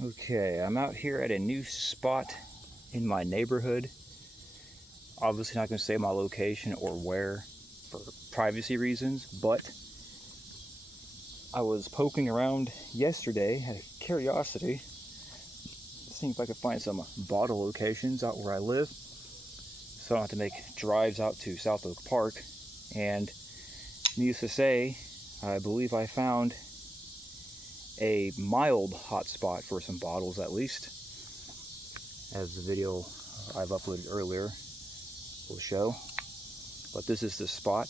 Okay, I'm out here at a new spot in my neighborhood. Obviously not going to say my location or where for privacy reasons, but I was poking around yesterday out of curiosity, seeing if I could find some bottle locations out where I live, so I don't have to make drives out to South Oak Park. And needless to say, I believe I found a mild hotspot for some bottles, at least, as the video I've uploaded earlier will show. But this is the spot.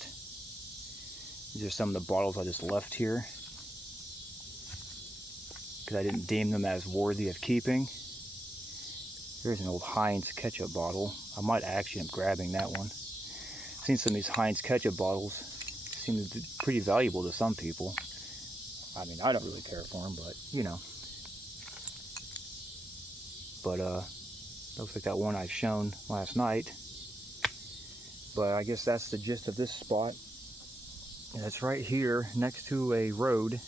These are some of the bottles I just left here because I didn't deem them as worthy of keeping. Here's an old Heinz ketchup bottle. I might actually end up grabbing that one. I've seen some of these Heinz ketchup bottles seem to be pretty valuable to some people. I mean, I don't really care for them, but you know. But looks like that one I've shown last night. But I guess that's the gist of this spot. And it's right here next to a road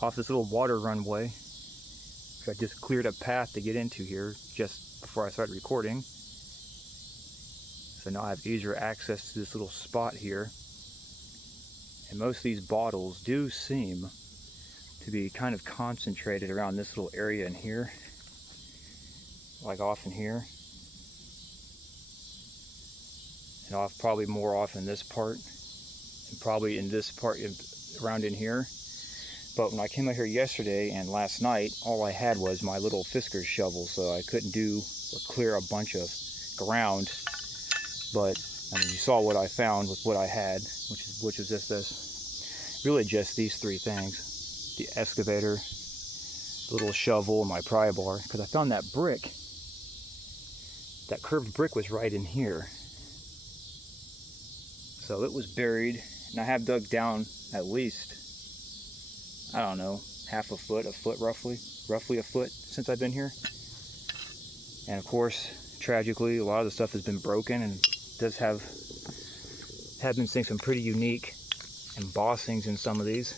off this little water runway. I just cleared a path to get into here just before I started recording. So now I have easier access to this little spot here. And most of these bottles do seem to be kind of concentrated around this little area in here. Like off in here. And off probably more off in this part. And probably in this part around in here. But when I came out here yesterday and last night, all I had was my little Fisker's shovel, so I couldn't do or clear a bunch of ground. But I mean, you saw what I found with what I had, which is just this, really just these three things: the excavator, the little shovel, and my pry bar. Because I found that brick, that curved brick was right in here, so it was buried, and I have dug down at least, I don't know, half a foot roughly a foot since I've been here. And of course, tragically, a lot of the stuff has been broken and does have been seeing some pretty unique embossings in some of these.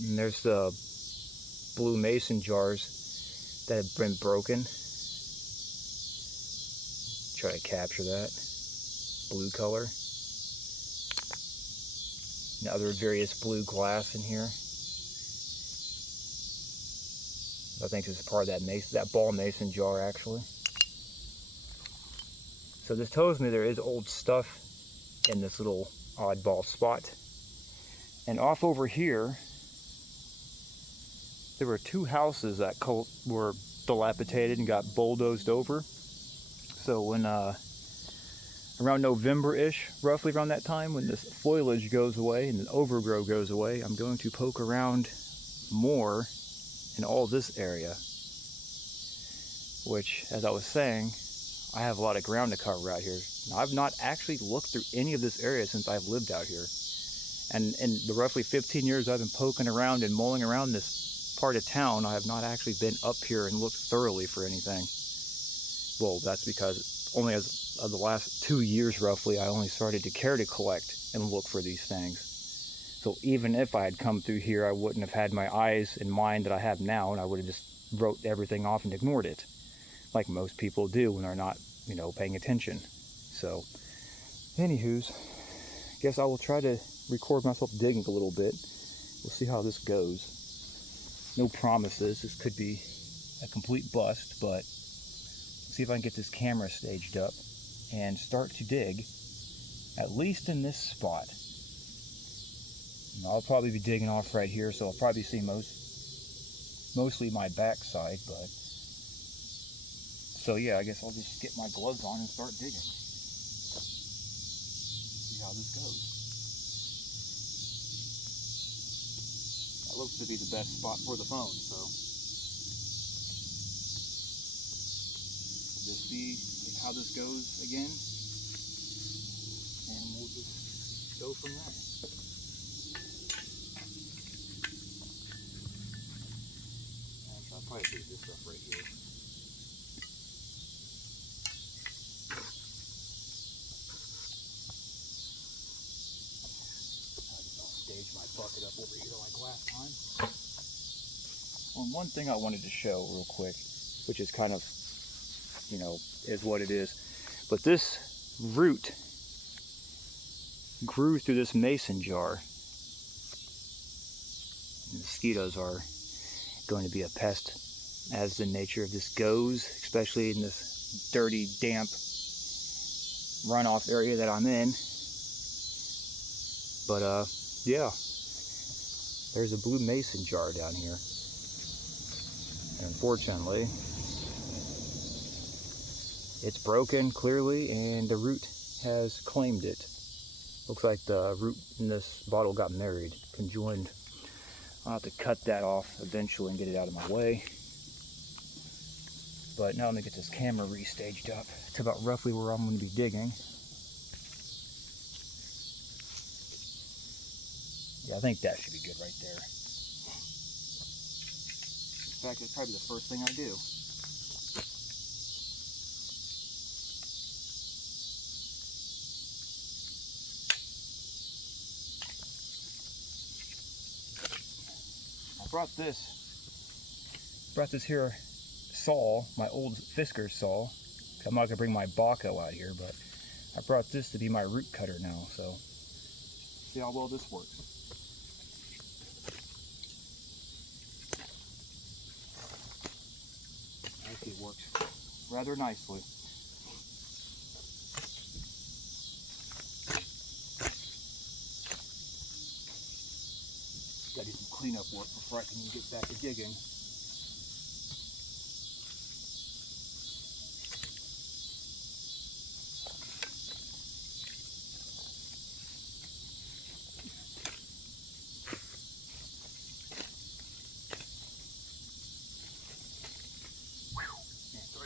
And there's the blue mason jars that have been broken. Try to capture that blue color. And other various blue glass in here. I think this is part of that ball mason jar, actually. So this tells me there is old stuff in this little oddball spot. And off over here, there were two houses that were dilapidated and got bulldozed over. So when around November-ish, roughly around that time, when this foliage goes away and the overgrowth goes away, I'm going to poke around more in all this area. Which, as I was saying, I have a lot of ground to cover out here. Now, I've not actually looked through any of this area since I've lived out here. And in the roughly 15 years I've been poking around and mulling around this part of town, I have not actually been up here and looked thoroughly for anything. Well, that's because only as of the last 2 years roughly, I only started to care to collect and look for these things. So even if I had come through here, I wouldn't have had my eyes and mind that I have now, and I would have just wrote everything off and ignored it, like most people do when they're not, you know, paying attention. So, anywho's, guess I will try to record myself digging a little bit. We'll see how this goes. No promises. This could be a complete bust, but see if I can get this camera staged up and start to dig, at least in this spot. And I'll probably be digging off right here, so I'll probably see mostly my backside, but so yeah, I guess I'll just get my gloves on and start digging. See how this goes. That looks to be the best spot for the phone, so just see how this goes again, and we'll just go from there. Actually, I'll probably do this stuff right here. I'll stage my phone bucket up over here like last time. Well, one thing I wanted to show real quick, which is kind of, you know, is what it is. But this root grew through this mason jar. Mosquitoes are going to be a pest, as the nature of this goes, especially in this dirty, damp runoff area that I'm in. But yeah, there's a blue mason jar down here. And unfortunately, it's broken clearly, and the root has claimed it. Looks like the root in this bottle got married, conjoined. I'll have to cut that off eventually and get it out of my way. But now let me get this camera restaged up to about roughly where I'm going to be digging. Yeah, I think that should be good right there. In fact, it's probably the first thing I do. I brought this here saw, my old Fisker saw. I'm not going to bring my Baco out here, but I brought this to be my root cutter now, so see how well this works. I think it works rather nicely. Gotta do some cleanup work before I can even get back to digging.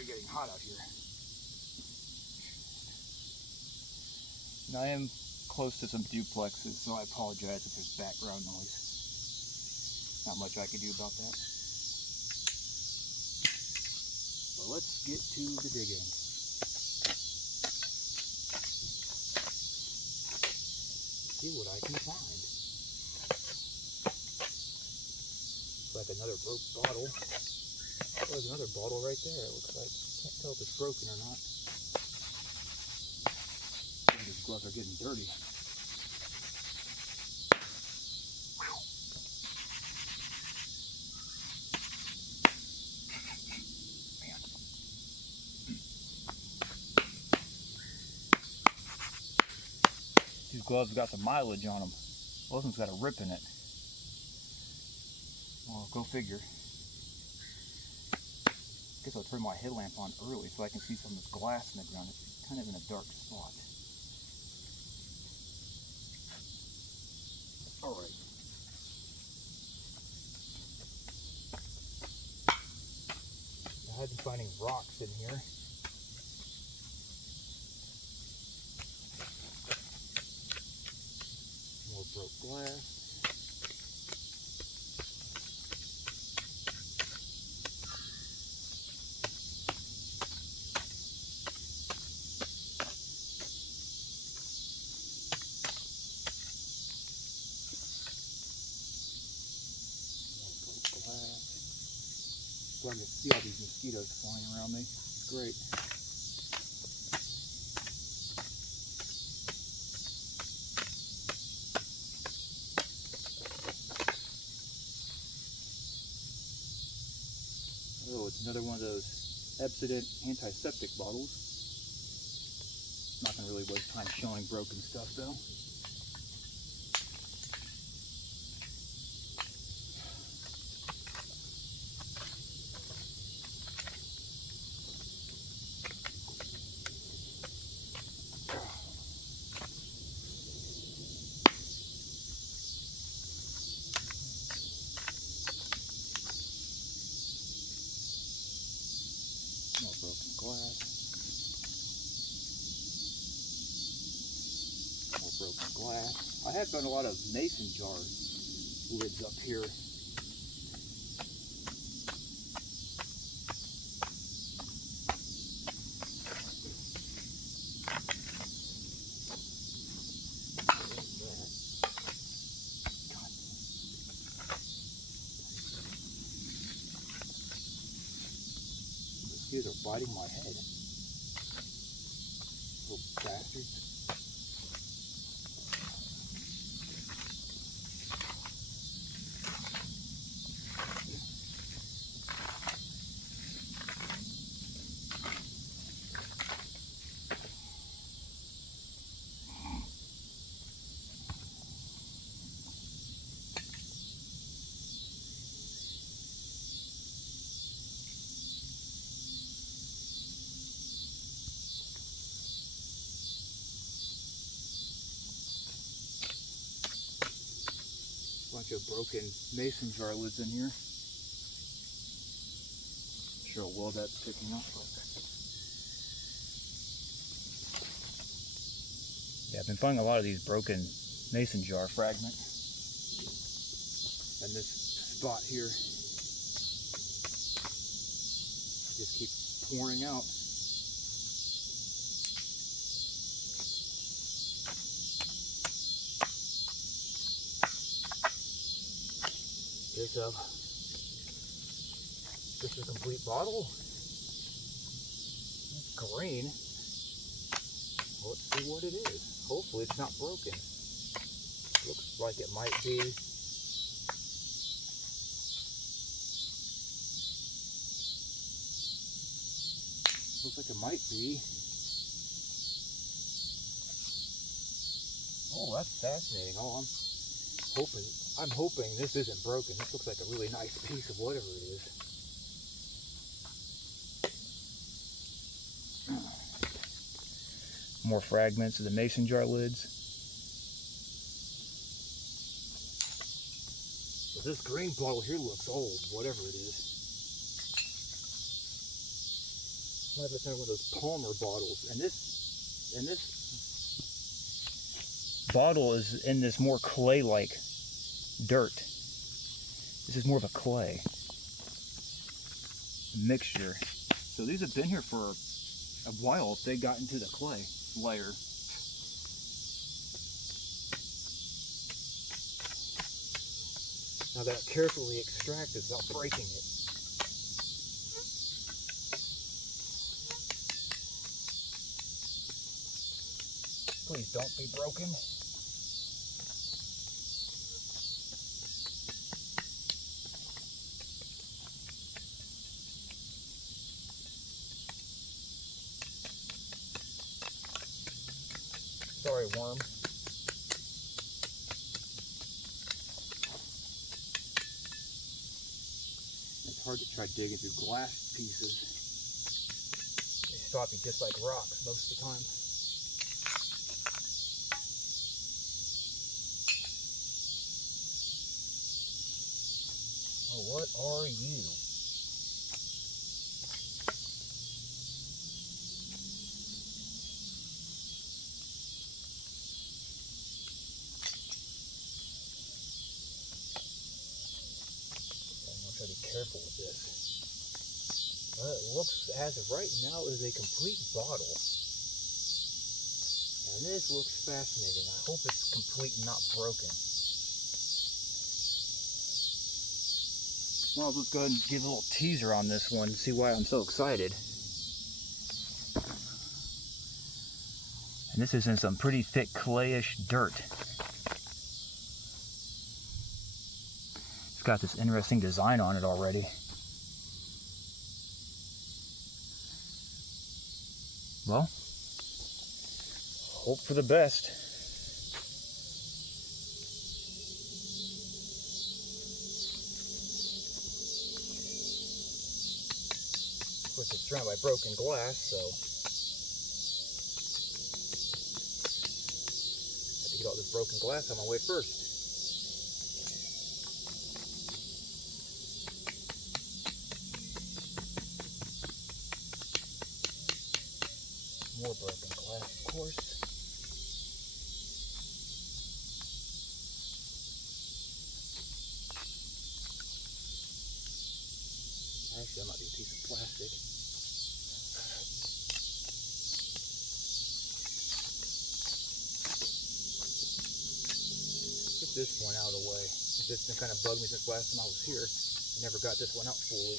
Getting hot out here. And I am close to some duplexes, so I apologize if there's background noise. Not much I can do about that. Well, let's get to the digging. See what I can find. Looks like another broke bottle. There's another bottle right there, it looks like. Can't tell if it's broken or not. These gloves are getting dirty. Man. These gloves have got some mileage on them. This one's got a rip in it. Well, go figure. I guess I'll turn my headlamp on early so I can see some of this glass in the ground. It's kind of in a dark spot. Alright. I had been finding rocks in here. More broke glass. I can see all these mosquitoes flying around me. It's great. Oh, it's another one of those Epsodent antiseptic bottles. Not going to really waste time showing broken stuff though. More broken glass. More broken glass. I have found a lot of mason jar lids up here. These are biting my head. Little bastards. Bunch of broken mason jar lids in here. Sure how well that's picking up. Yeah, I've been finding a lot of these broken mason jar fragments. And this spot here just keeps pouring out. This is a complete bottle. It's green. Let's see what it is. Hopefully it's not broken. Looks like it might be. Looks like it might be. Oh, that's fascinating. Oh, I'm hoping this isn't broken. This looks like a really nice piece of whatever it is. More fragments of the mason jar lids. So this green bottle here looks old, whatever it is. I wonder if it's one of those Palmer bottles. And this bottle is in this more clay-like dirt. This is more of a clay mixture. So these have been here for a while if they got into the clay layer. Now that carefully extracted without breaking it. Please don't be broken. Sorry, worm. It's hard to try digging through glass pieces. They stop you just like rocks most of the time. Oh, what are you? Be careful with this. It looks, as of right now, is a complete bottle. And this looks fascinating. I hope it's complete and not broken. Well, let's go ahead and give a little teaser on this one, see why I'm so excited. And this is in some pretty thick clayish dirt. It's got this interesting design on it already. Well, hope for the best. Of course, it's surrounded by broken glass, so I have to get all this broken glass on my way first. More broken glass, of course. Actually, that might be a piece of plastic. Get this one out of the way. This has kind of bugged me since last time I was here. I never got this one out fully.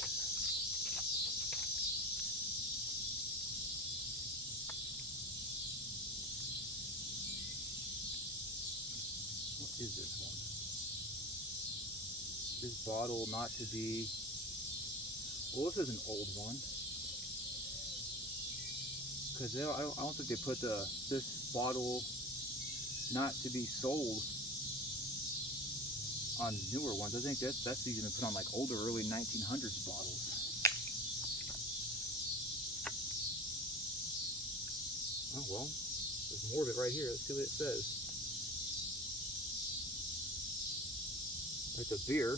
this bottle not to be, well, this is an old one, because I don't think they put this bottle not to be sold on newer ones. I think that's even put on like older, early 1900s bottles. Oh well, there's more of it right here. Let's see what it says. It's a beer.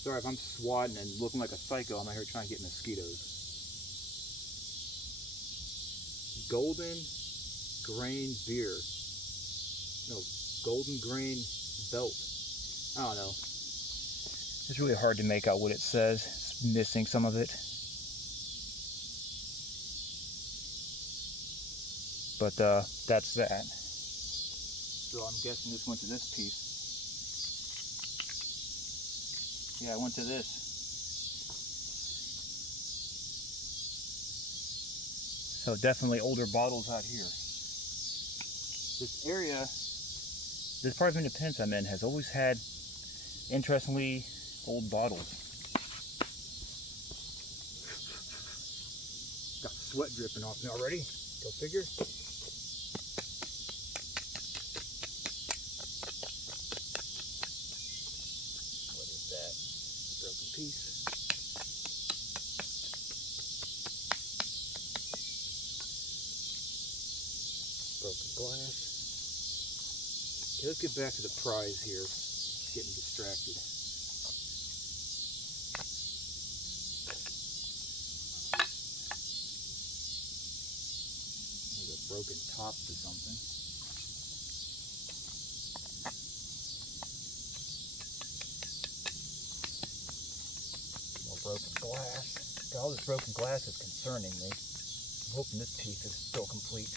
Sorry if I'm swatting and looking like a psycho. I'm out here trying to get mosquitoes. Golden grain beer. No, golden grain belt. I don't know. It's really hard to make out what it says. It's missing some of it. But that's that. So I'm guessing this went to this piece. Yeah, it went to this. So definitely older bottles out here. This area, this part of Independence I'm in, has always had, interestingly, old bottles. Got sweat dripping off me already. Go figure. What is that? Broken piece. Broken glass. Okay, let's get back to the prize here. It's getting distracted. There's a broken top to something. More broken glass. God, all this broken glass is concerning me. I'm hoping this piece is still complete.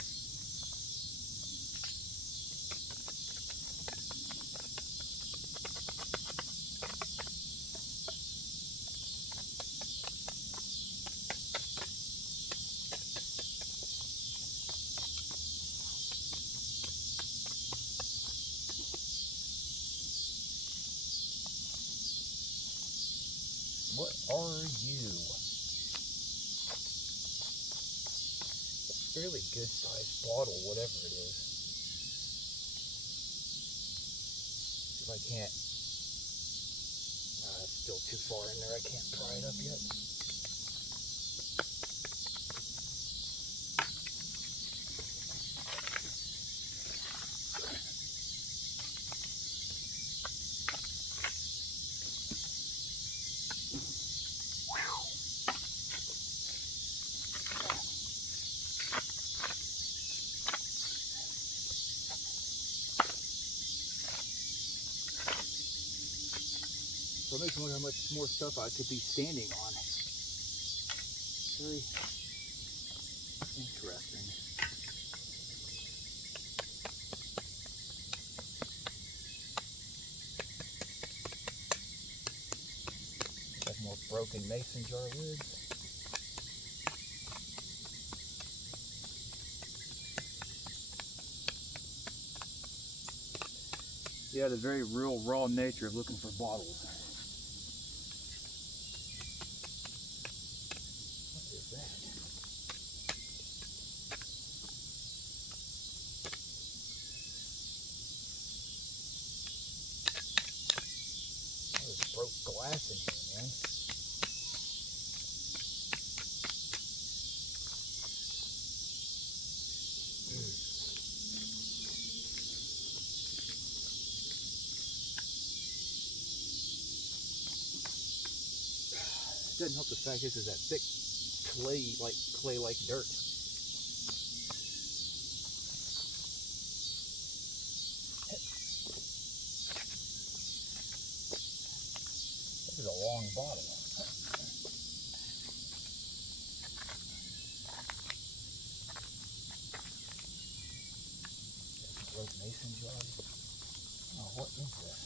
What are you? A fairly good sized bottle, whatever it is. See if I can't. It's still too far in there. I can't pry it up yet. So it makes me wonder how much more stuff I could be standing on. Very interesting. Got more broken mason jar lids. Yeah, the very real raw nature of looking for bottles. Broke glass in here, man. It doesn't help the fact this is that thick clay-like dirt. This is a long bottle. Broke mason jar. Oh, what is this?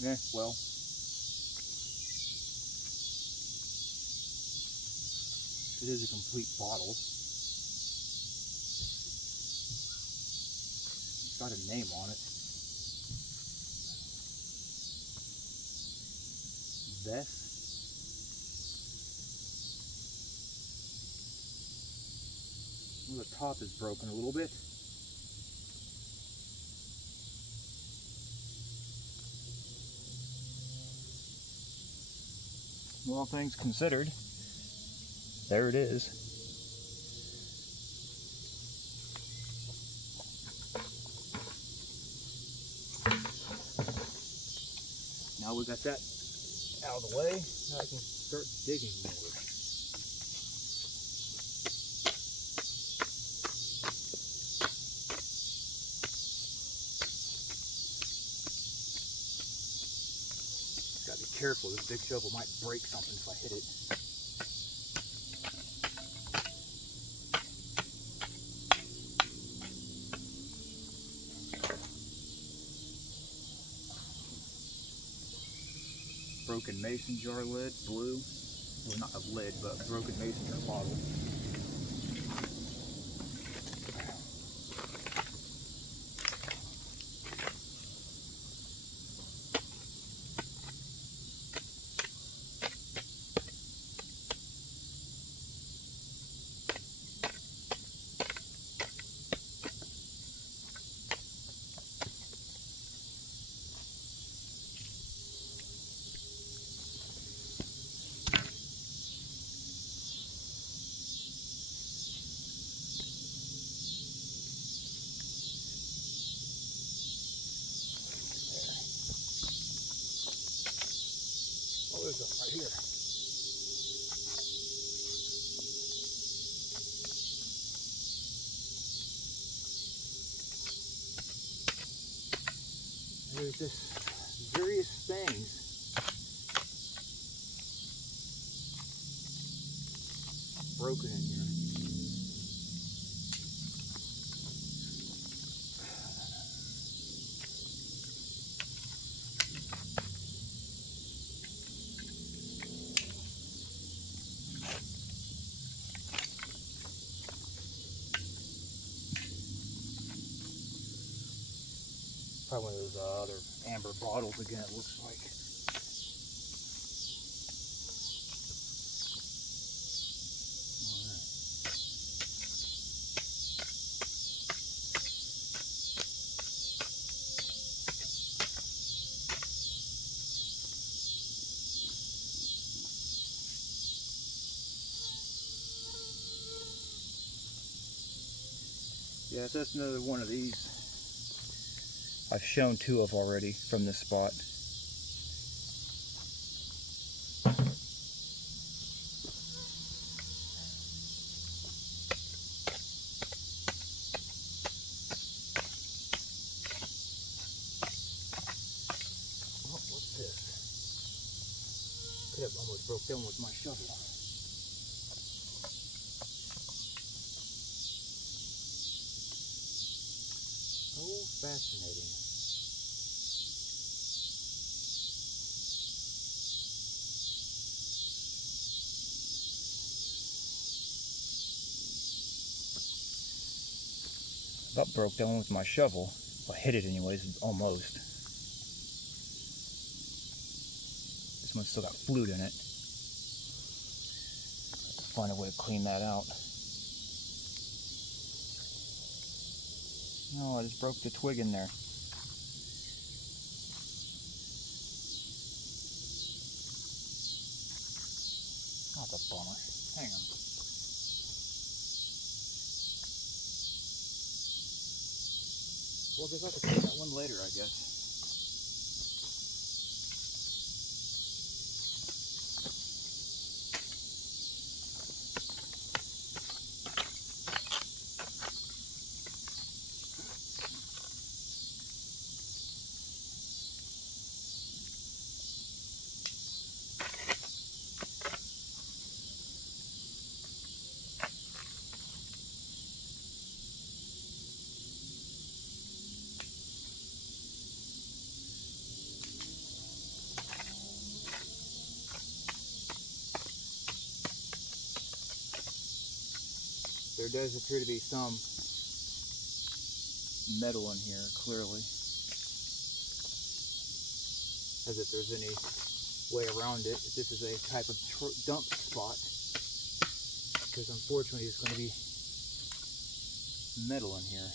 Well, it is a complete bottle. It's got a name on it. Vess. Well, the top is broken a little bit. All things considered, there it is. Now we got that out of the way, now I can start digging more. Gotta be careful, this big shovel might break something if I hit it. Broken mason jar lid, blue. Well, not a lid, but a broken mason jar bottle. Oh, there's something right here. There's this various things. Broken in here. Probably one of those other amber bottles again, it looks like. Yes, that's another one of these. I've shown two of already from this spot. Oh, what's this? Could have almost broke down with my shovel. Oh, fascinating. About broke down with my shovel. Well, I hit it anyways, almost. This one's still got flute in it. Find a way to clean that out. No, I just broke the twig in there. Oh, that's a bummer. Hang on. Well, I guess I can clean that one later, I guess. there does appear to be some metal in here, clearly. As if there's any way around it. This is a type of dump spot. Because unfortunately there's going to be metal in here.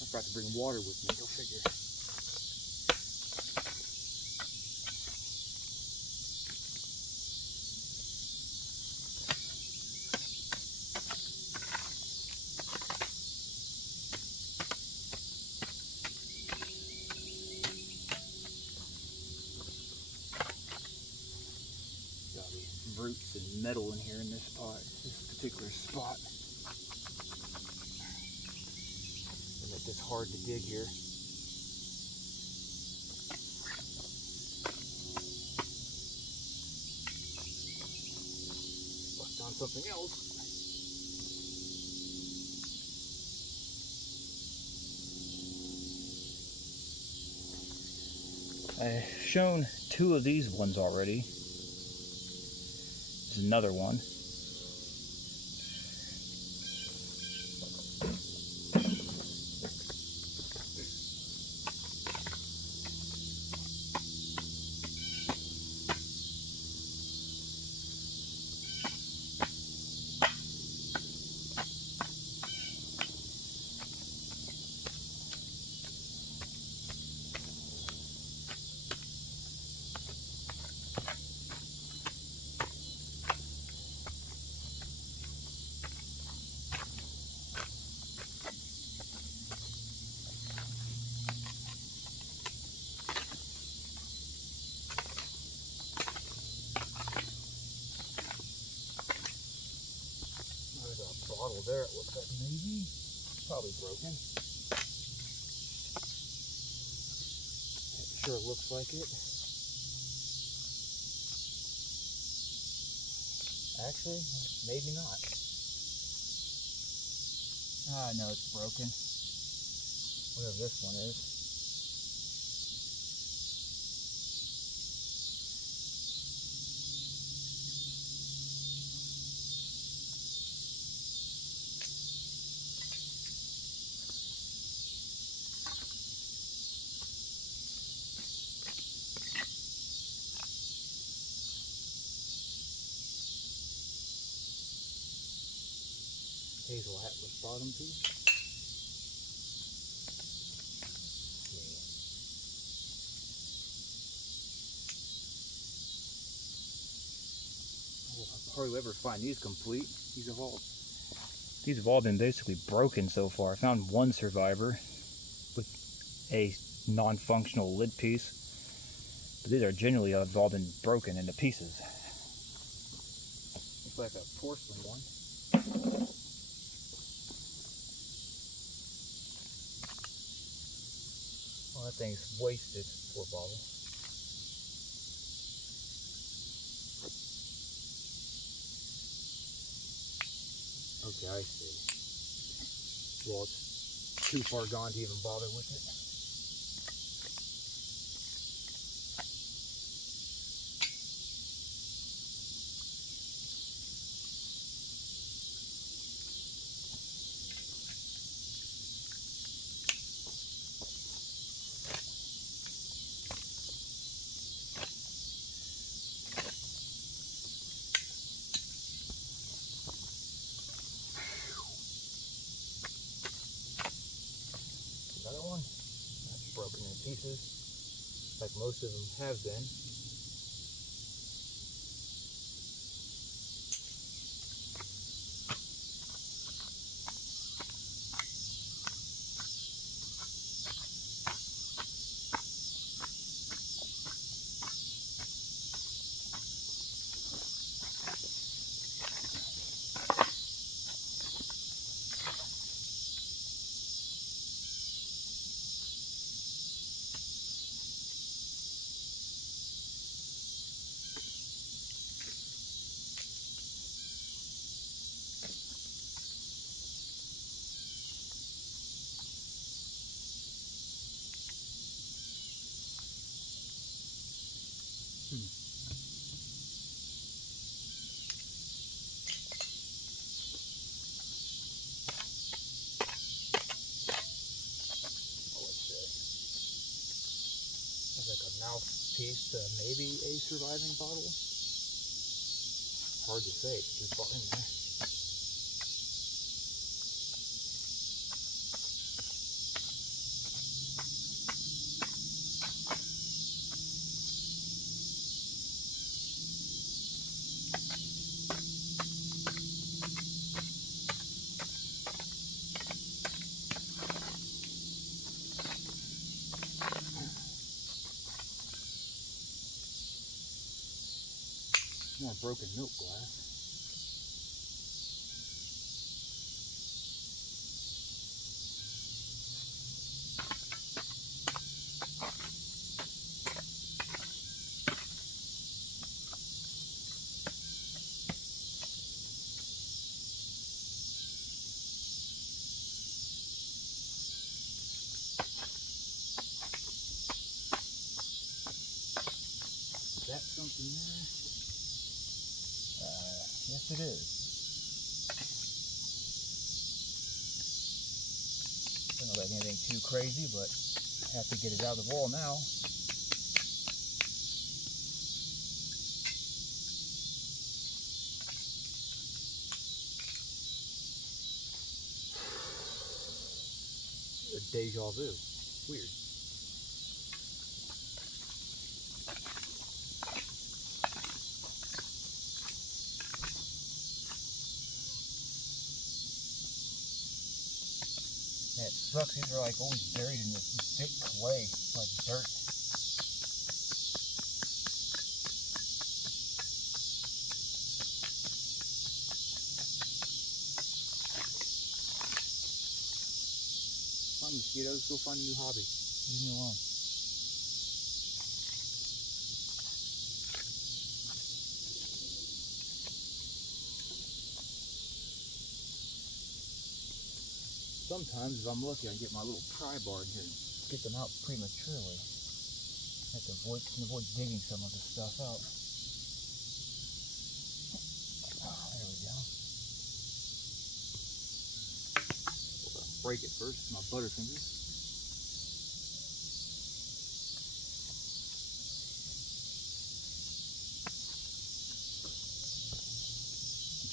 I forgot to bring water with me, go figure. Got these roots and metal in here in this particular spot. It's hard to dig here. Bust on something else. I've shown 2 of these ones already. There's another one. Bottle there, it looks like maybe. Probably broken. Sure it looks like it. Actually, maybe not. Ah, no, it's broken. Whatever this one is. Hazel Atlas bottom piece. I'll hardly ever find these complete. These have all been basically broken so far. I found one survivor with a non-functional lid piece, but these are generally have all been broken into pieces. Looks like a porcelain one. Oh, that thing's wasted. Poor bottle. Okay, I see. Well, it's too far gone to even bother with it. Another one that's broken in pieces, like most of them have been. piece to maybe a surviving bottle. Hard to say, it's too far in there. More broken milk glass. Is that something there? Yes, it is. Don't know about anything too crazy, but have to get it out of the wall now. A deja vu. Weird. It sucks, these are like always buried in this thick clay, like dirt. Come on, mosquitoes, go find a new hobby. Leave me alone. Sometimes, if I'm lucky, I get my little pry bar in here and get them out prematurely. I have to avoid digging some of this stuff out. Oh, there we go. Well, I'll break it first, my butterfingers.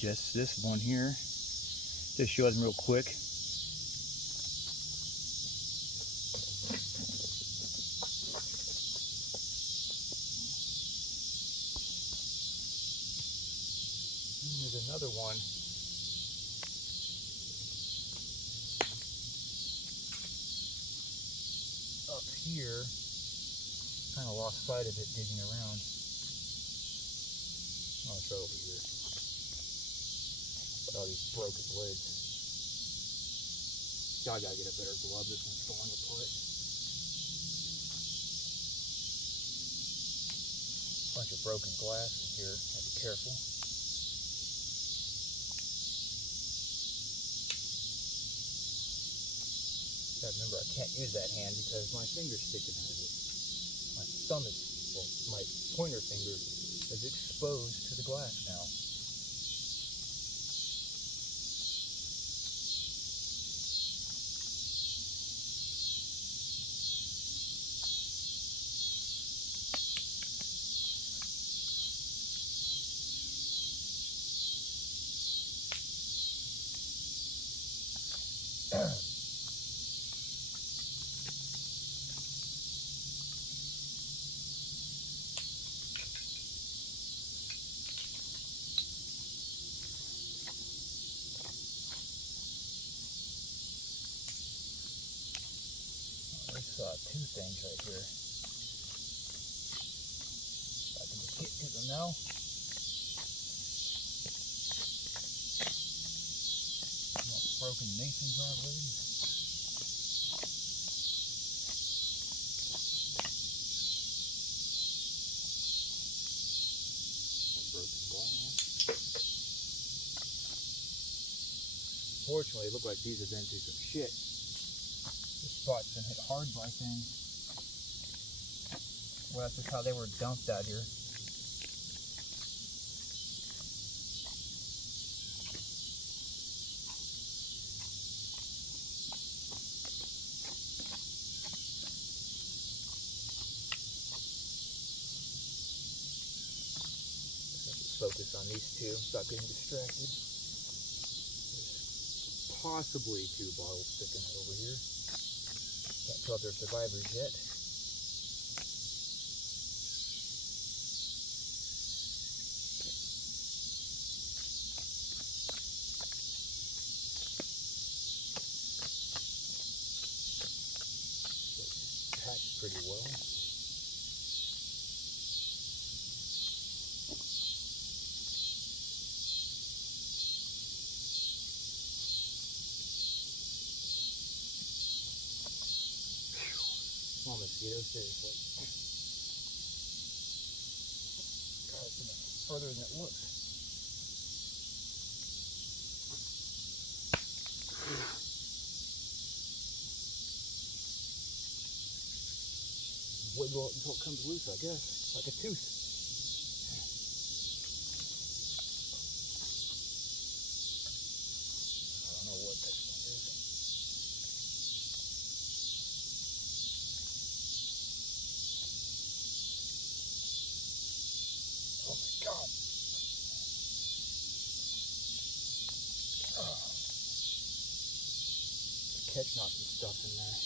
Just this one here. Just show them real quick. There's another one. Up here. Kind of lost sight of it digging around. I'll show over here. But all these broken lids. I gotta get a better glove. This one's falling apart. Bunch of broken glass here. Have to be careful. Remember, I can't use that hand because my finger's sticking out of it. My thumb is, well, my pointer finger is exposed to the glass now. I saw two things right here. If I can just get to them now. Broken mason jar lids. Broken glass. Fortunately, it looked like these have been through some shit. This spot's been hit hard by things. Well, that's just how they were dumped out here. focus on these two without getting distracted. There's possibly 2 bottles sticking out over here. Can't tell if they're survivors yet. Packed pretty well. Small mosquito, seriously. God, it's even further than it looks. Wiggle it until it comes loose, I guess, like a tooth. I don't know what this one is. Oh my God. Oh. Catch knocking stuff in there.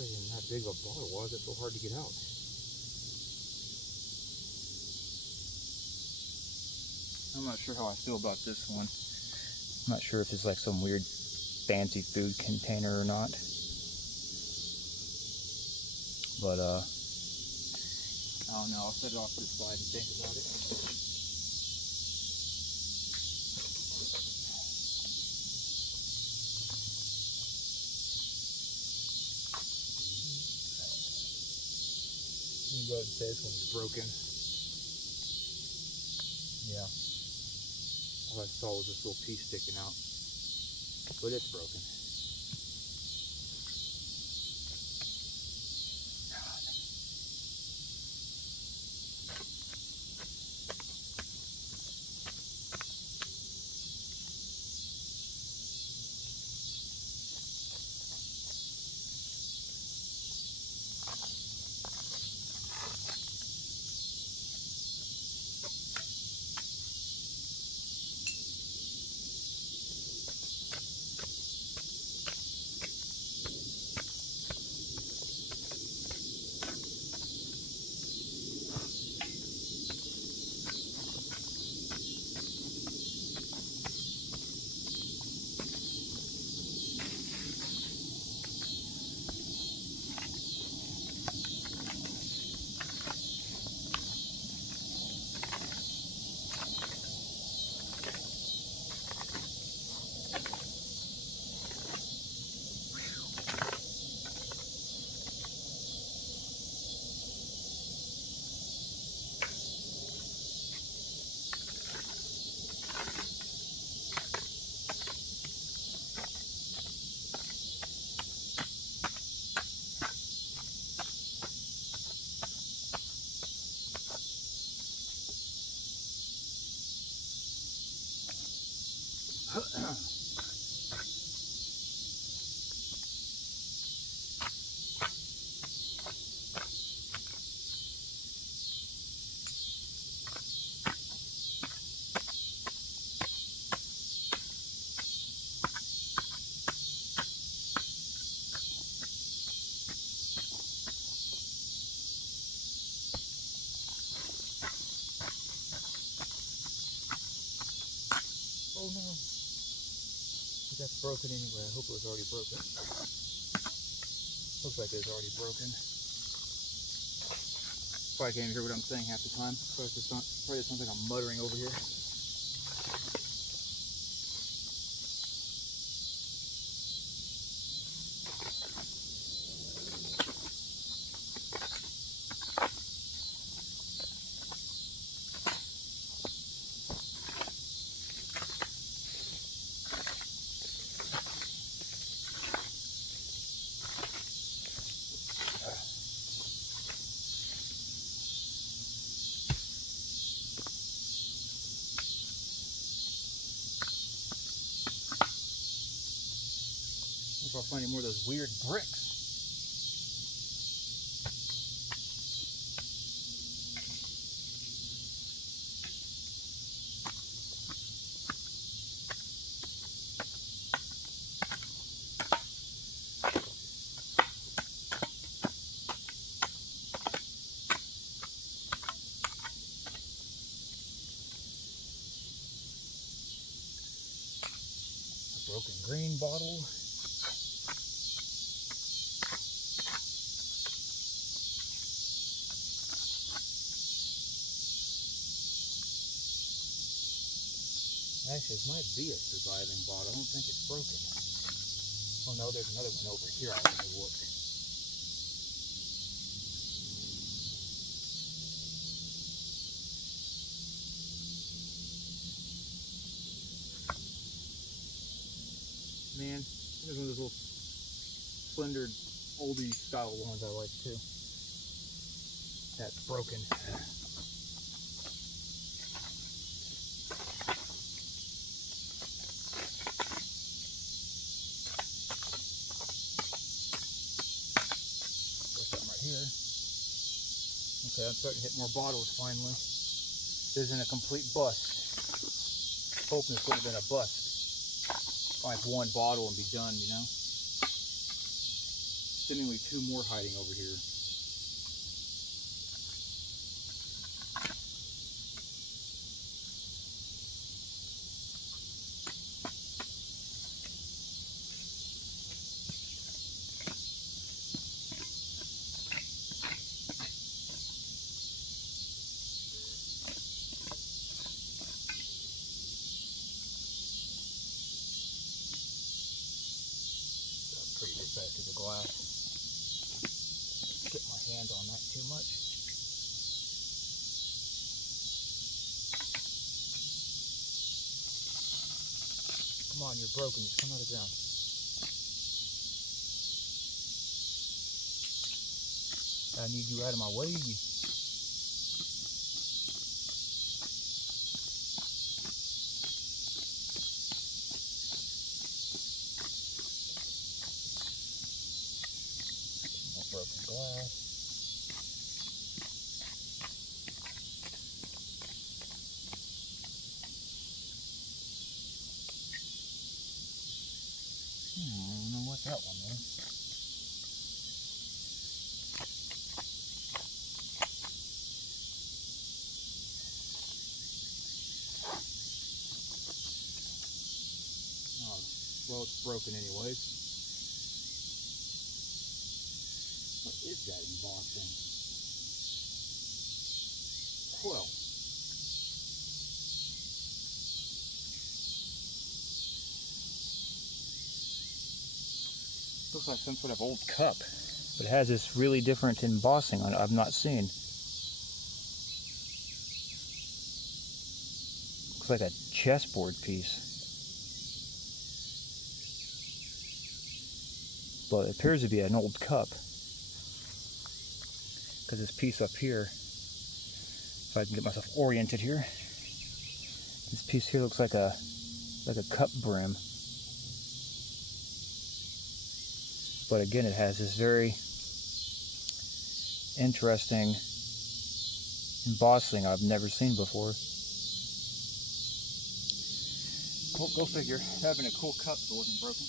Wasn't even that big of a bottle, was it? So hard to get out. I'm not sure how I feel about this one. I'm not sure if it's like some weird fancy food container or not. But I don't know, I'll set it off to the side and think about it. I'm gonna go ahead and say this one's broken. Yeah. All I saw was this little piece sticking out. But it's broken. Oh no. But that's broken anyway. I hope it was already broken. Looks like it was already broken. Probably can't even hear what I'm saying half the time. Probably just sounds like I'm muttering over here. I'll find any more of those weird bricks. Broken green bottle. Actually, it might be a surviving bottle. I don't think it's broken. Oh no, there's another one over here. I'll have to look. Man, there's one of those little slender oldie style ones I like too. That's broken. There's something right here. Okay, I'm starting to hit more bottles finally. This isn't a complete bust. Hoping this would have been a bust. Find one bottle and be done, you know? Seemingly two more hiding over here. Pretty good size to the glass. Get my hand on that too much. Come on, you're broken. Just come out of the ground. I need you out of my way. Broken glass. I don't know what that one is. Oh, well, it's broken anyways. What is that embossing? Well, looks like some sort of old cup, but it has this really different embossing on it I've not seen. Looks like a chessboard piece. But it appears to be an old cup. Because this piece up here, if I can get myself oriented here, this piece here looks like a cup brim. But again, it has this very interesting embossing I've never seen before. Well, go figure. Having a cool cup that wasn't broken.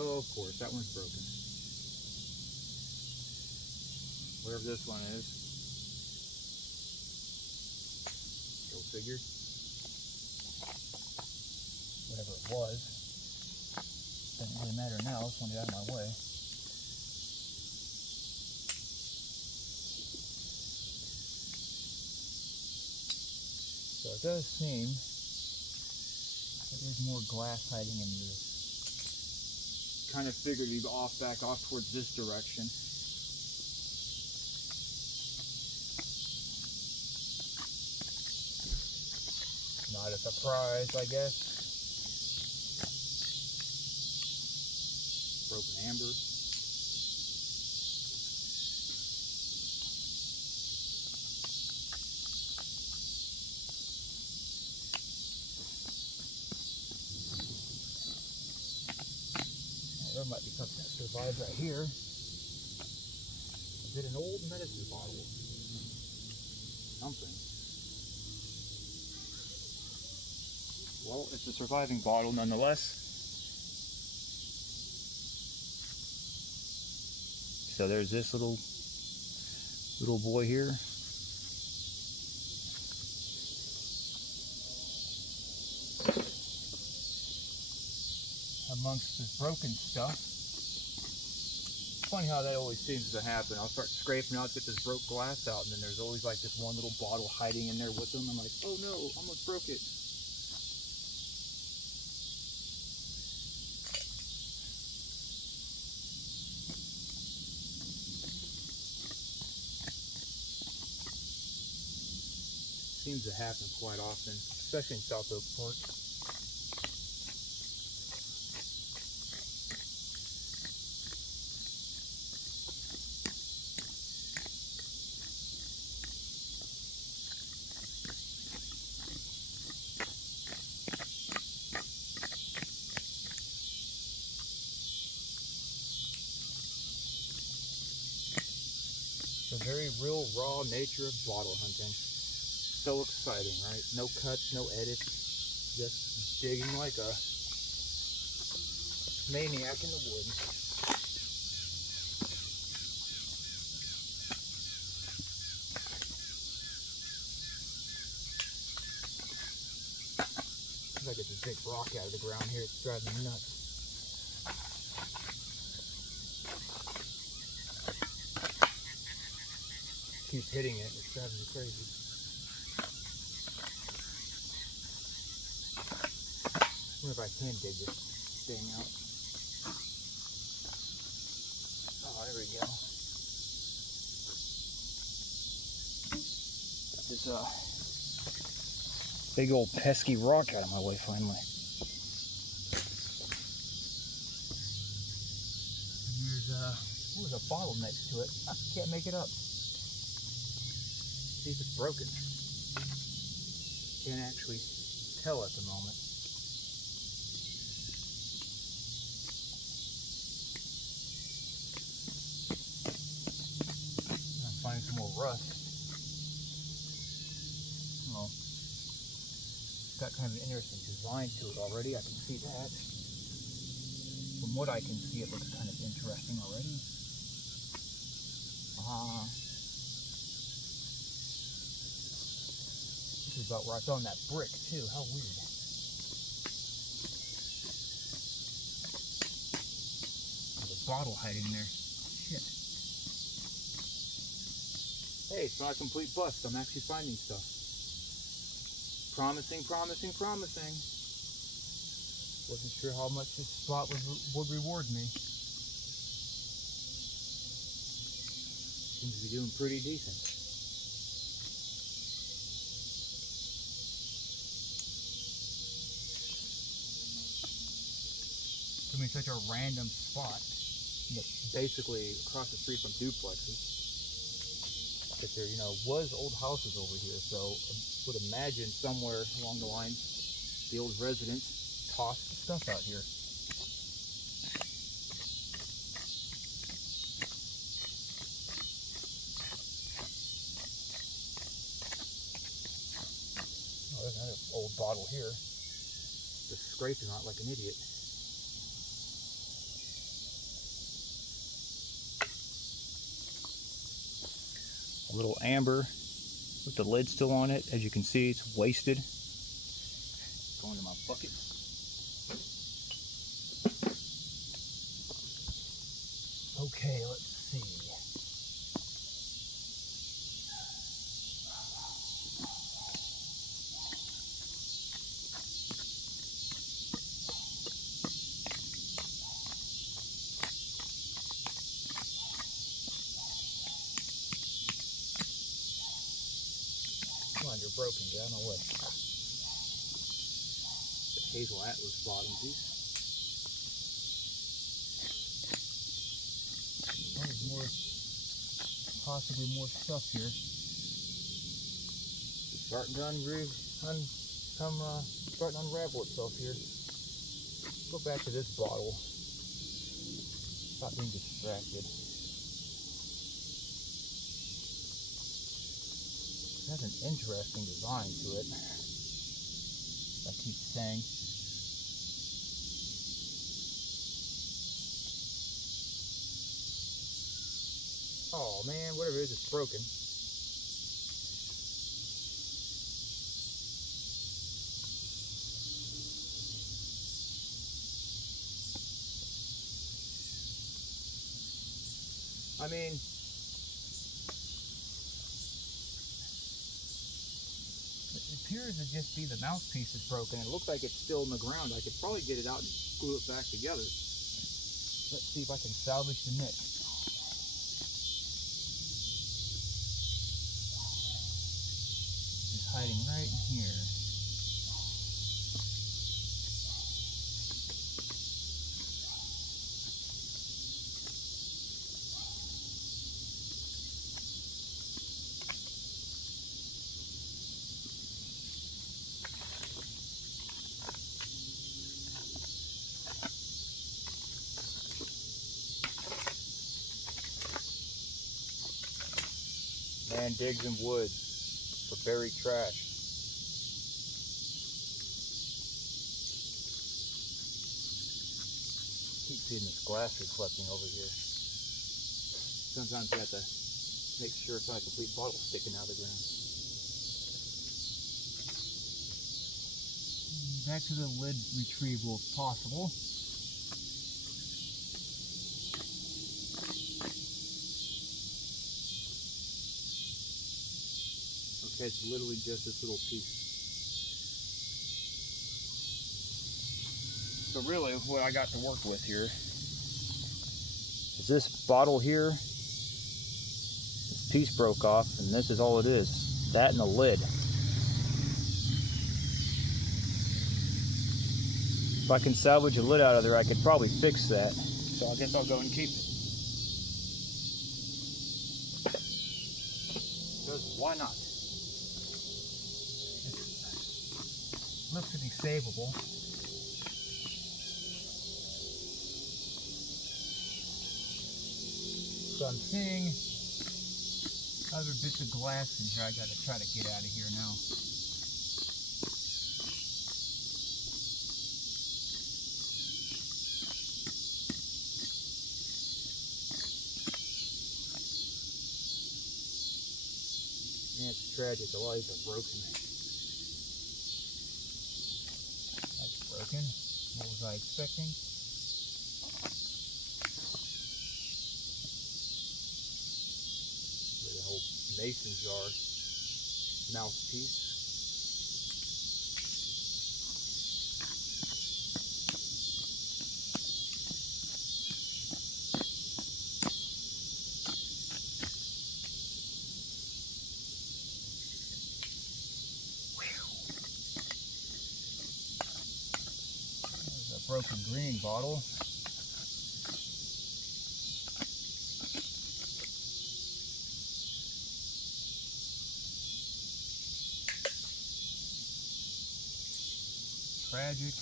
Oh, of course, that one's broken. Wherever this one is. Go figure. Whatever it was. Doesn't really matter now, just want to get out of my way. So it does seem that there's more glass hiding in this. Kind of figured we'd be back off towards this direction. Not a surprise, I guess. Broken amber. There might be something that survived right here. Is it an old medicine bottle? Something. Well, it's a surviving bottle nonetheless. So there's this little boy here. Amongst this broken stuff. Funny how that always seems to happen. I'll start scraping out, get this broke glass out, and then there's always like this one little bottle hiding in there with them. I'm like, oh no, almost broke it. Seems to happen quite often, especially in South Oak Park. The very real raw nature of bottle hunting. So exciting, right? No cuts, no edits, just digging like a maniac in the woods. If I get this big rock out of the ground here, it's driving me nuts. Keep hitting it, it's driving me crazy. I wonder if I can dig this thing out. Oh, there we go. Got this big old pesky rock out of my way finally. And there's a bottle next to it. I can't make it up. See if it's broken. Can't actually tell at the moment. I'm finding some more rust. Well, it's got kind of an interesting design to it already. I can see that. From what I can see, it looks kind of interesting already. This is about where I found that brick too. How weird. There's a bottle hiding there. Shit. Hey, it's not a complete bust. I'm actually finding stuff. Promising, promising, promising. Wasn't sure how much this spot would reward me. Seems to be doing pretty decent. I mean, such a random spot, basically across the street from duplexes. That there, was old houses over here, so I would imagine somewhere along the line, the old residents tossed stuff out here. Oh, there's another old bottle here. Just scraping on it like an idiot. A little amber with the lid still on it. As you can see, it's wasted. Going to my bucket. Okay, let's see. Come on, you're broken, get out of my way. The hazel atlas bottom piece. Oh, there's possibly more stuff here. It's starting to unravel itself here. Go back to this bottle. Stop being distracted. It has an interesting design to it, I keep saying. Oh man, whatever it is, it's broken. I mean, it appears to just be the mouthpiece is broken. It looks like it's still in the ground. I could probably get it out and glue it back together. Let's see if I can salvage the nick. It's hiding right in here. Man digs in woods for buried trash. Keep seeing this glass reflecting over here. Sometimes you have to make sure it's not a complete bottle sticking out of the ground. Back to the lid retrieval if possible. Okay, it's literally just this little piece. So really what I got to work with here is this bottle here. This piece broke off and this is all it is. That and the lid. If I can salvage a lid out of there, I could probably fix that. So I guess I'll go and keep it. Because why not? Looks to be savable. So I'm seeing other bits of glass in here I gotta try to get out of here now. Yeah, it's tragic, a lot of these are broken. Broken. What was I expecting? With a whole mason jar mouthpiece. Broken green bottle. Tragic.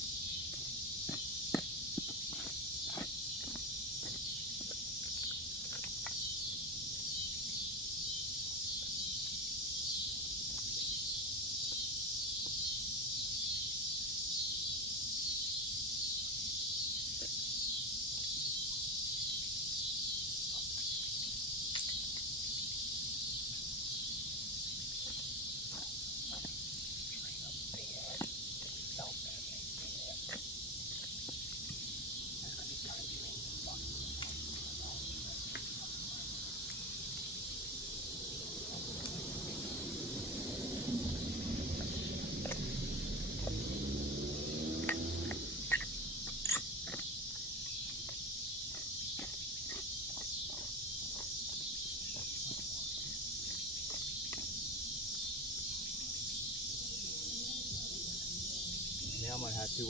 Yeah, I might have to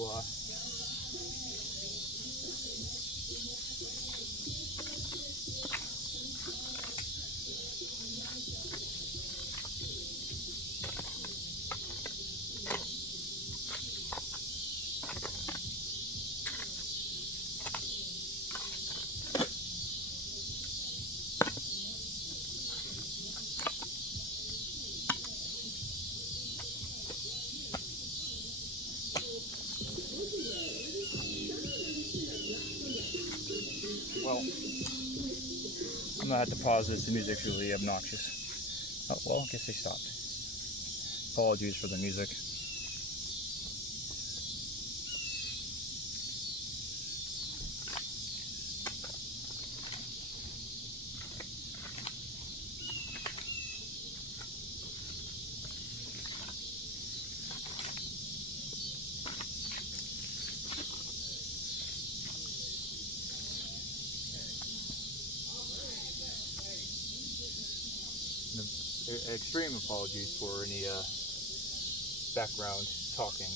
Well, I'm gonna have to pause this. The music's really obnoxious. Oh, well, I guess they stopped. Apologies for the music. Extreme apologies for any background talking.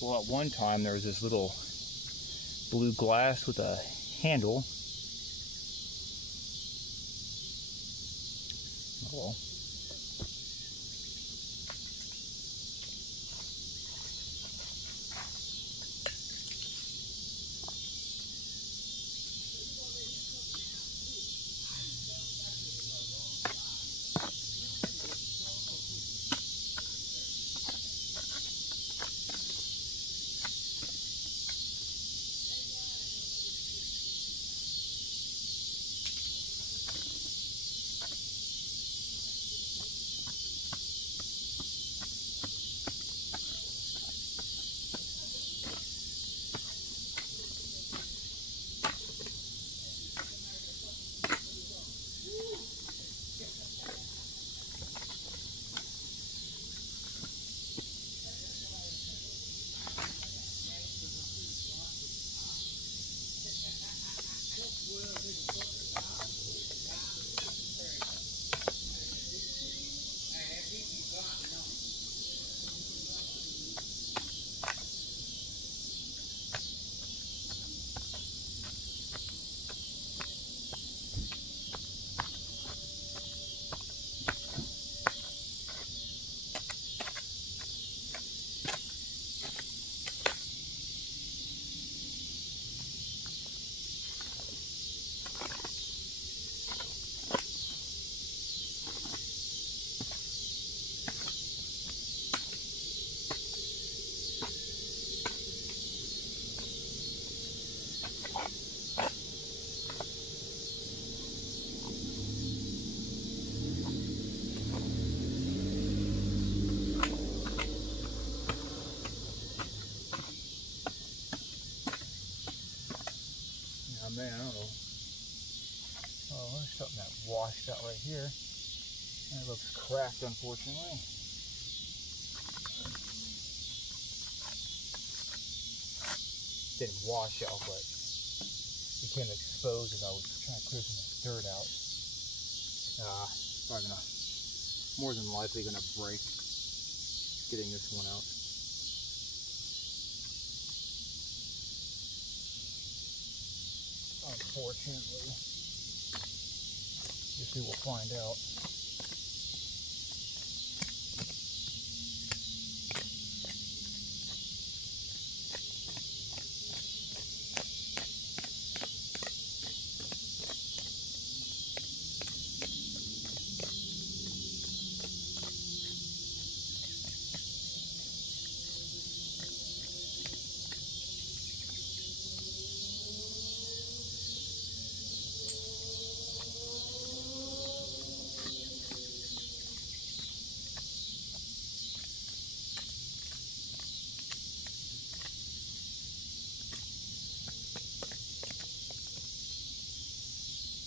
Well, at one time there was this little blue glass with a handle. Oh well. Man, I don't know. Oh, there's something that washed out right here. That looks cracked, unfortunately. Didn't wash out, but became exposed as I was trying to clear some of the dirt out. Probably more than likely gonna break getting this one out. Unfortunately, guess we will find out.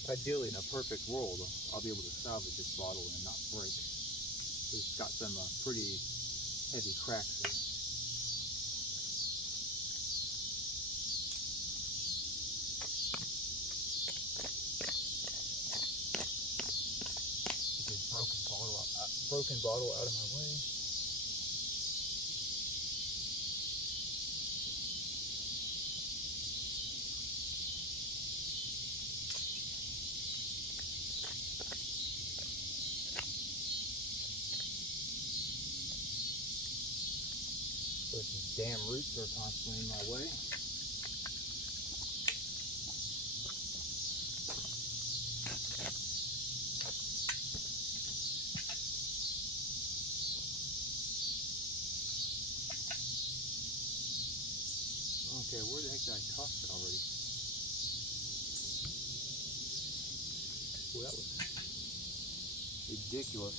Ideally, in a perfect world, I'll be able to salvage this bottle and not break. It's got some pretty heavy cracks in it. This broken bottle, broken bottle out of my way. Those damn roots are constantly in my way. Okay, where the heck did I toss it already? Well, that was ridiculous.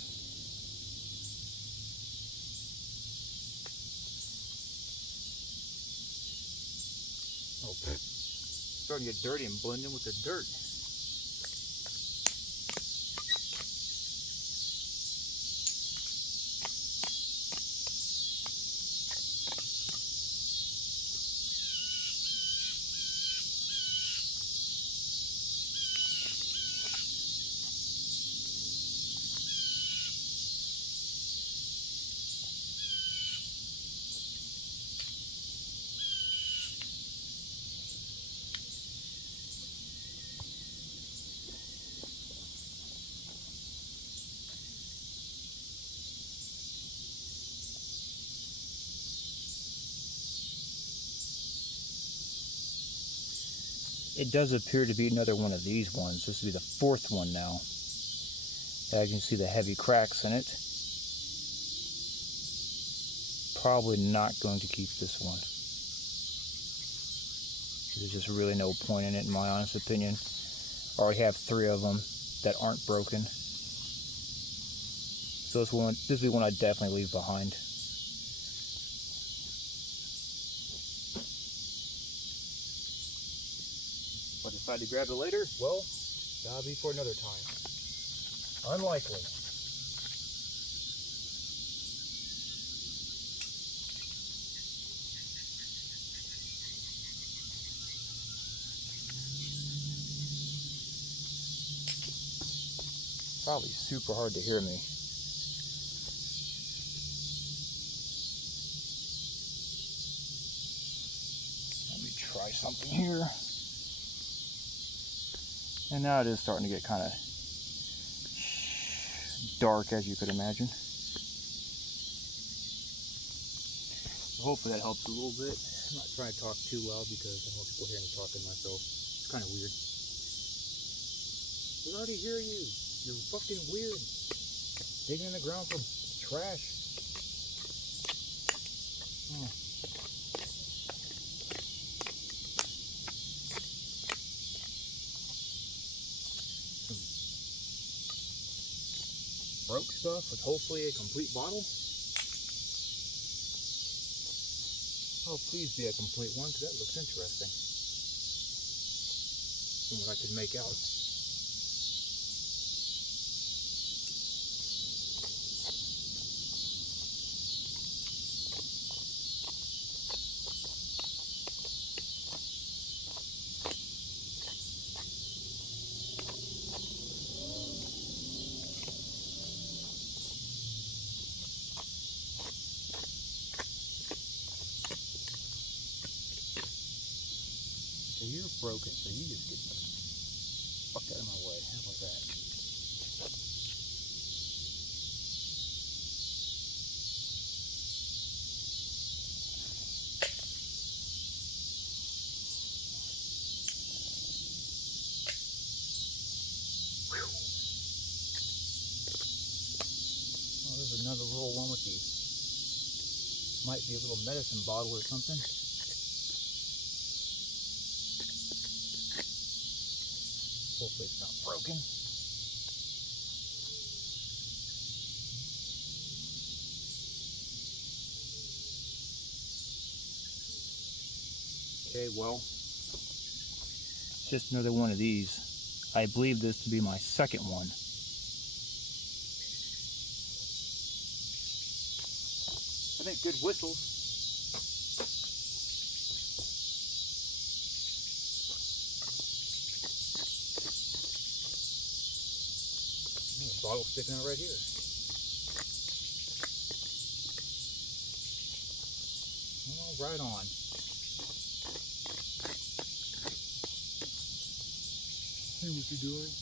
Oh, starting to get dirty and blend in with the dirt. It does appear to be another one of these ones. This will be the fourth one now. As you can see the heavy cracks in it. Probably not going to keep this one. There's just really no point in it in my honest opinion. I already have 3 of them that aren't broken. So this will be one I definitely leave behind. If I decide to grab it later, well, that'll be for another time. Unlikely. Probably super hard to hear me. Let me try something here. And now it is starting to get kind of dark, as you could imagine. So hopefully that helps a little bit. I'm not trying to talk too loud because I don't want people hearing me talking to myself. It's kind of weird. I can already hear you. You're fucking weird. Digging in the ground for trash. Oh. Broke stuff with hopefully a complete bottle. Oh, please be a complete one, because that looks interesting. From what I could make out. You're broken, so you just get the fuck out of my way. How about that? Whew. Oh, there's another little one with the, might be a little medicine bottle or something. Hopefully it's not broken. Okay, well, just another one of these. I believe this to be my second one. I make good whistles. Bottle sticking out right here. Oh, right on. See what you're doing?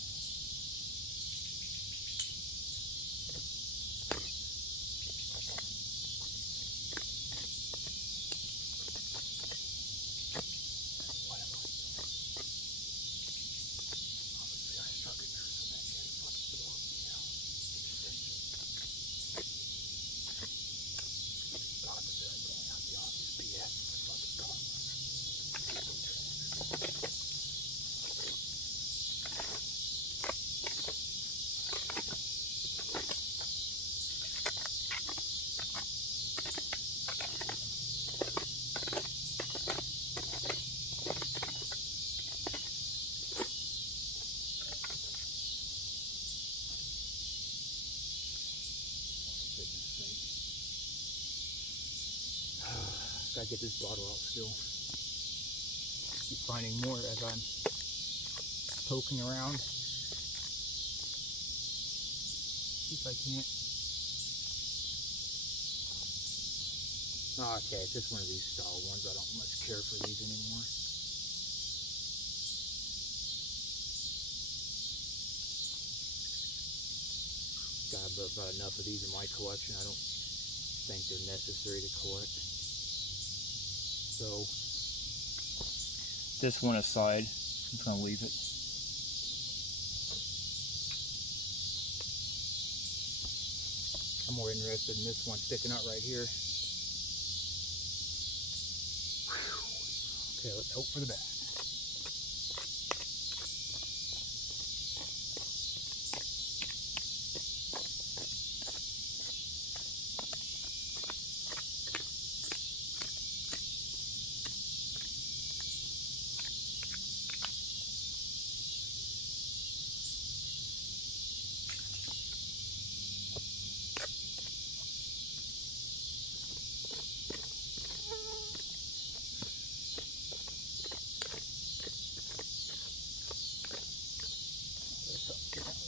Gotta get this bottle out still. Keep finding more as I'm poking around. See if I can't. Okay, it's just one of these style ones. I don't much care for these anymore. Got about enough of these in my collection. I don't think they're necessary to collect. So this one aside, I'm just gonna leave it. I'm more interested in this one sticking out right here. Whew. Okay, let's hope for the best.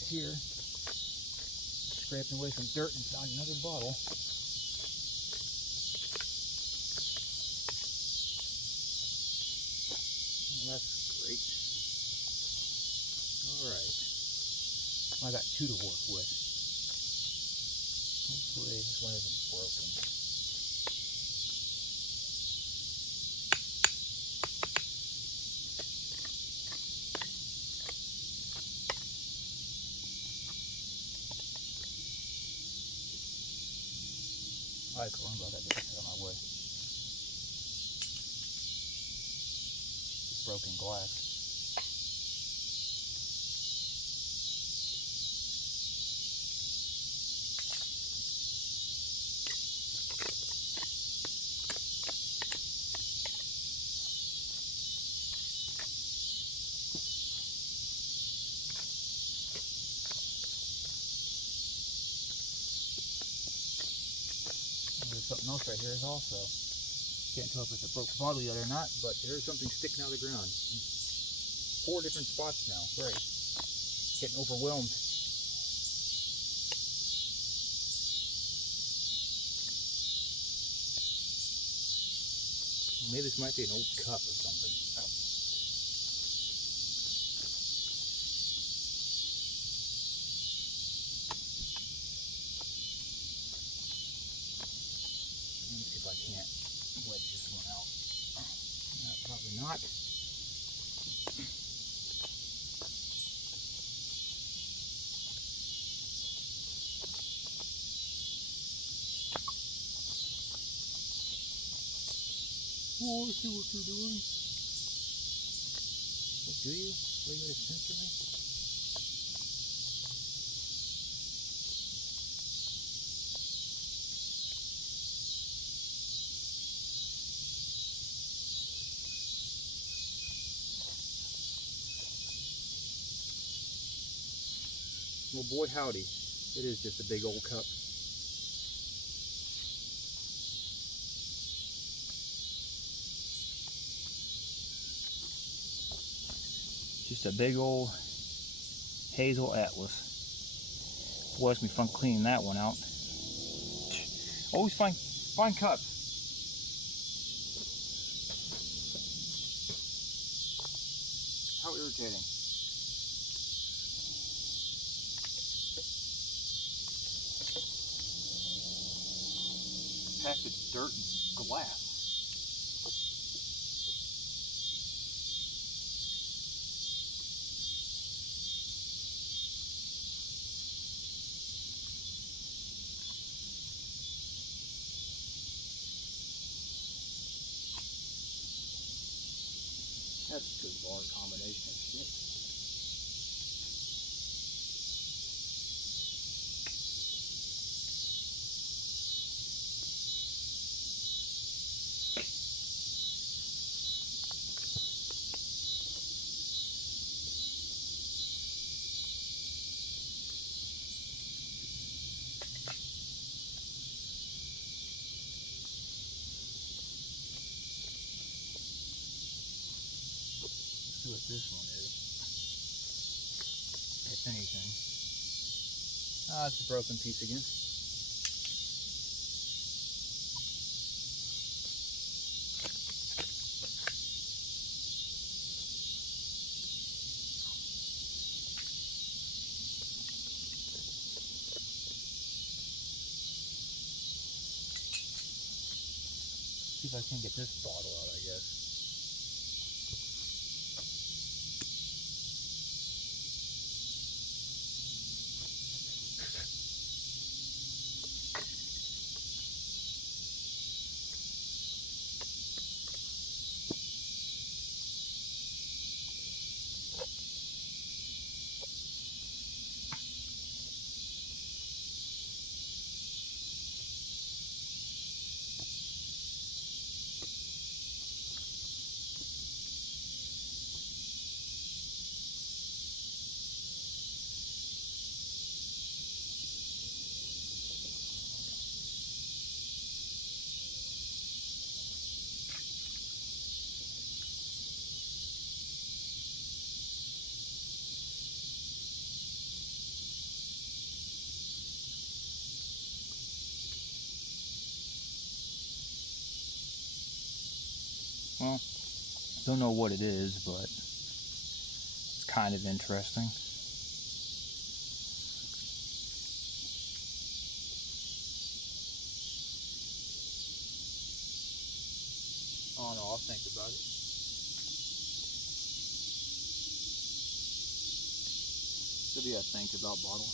Here, scraping away some dirt and found another bottle. Well, that's great. Alright. I got two to work with. Hopefully this one isn't broken. Alright, cool. I'm about to get this out of my way. It's broken glass. There's something else right here is also. Can't tell if it's a broke bottle yet or not, but there's something sticking out of the ground. 4 different spots now. Great. Getting overwhelmed. Maybe this might be an old cup or something. Oh. Let me see if I can't wedge this one out. No, probably not. Oh, I see what you're doing. Oh, do you? What, you got a censor me? Well, boy howdy, it is just a big old cup. Just a big old hazel atlas. Boy, it's gonna be fun cleaning that one out. Always find cups. irritating. Packed with dirt and glass. That's a bizarre combination of shit. See what this one is, if anything. Ah, it's a broken piece again. See if I can get this bottle out, I guess. Well, don't know what it is, but it's kind of interesting. Oh no, I'll think about it. Should be a think about bottle.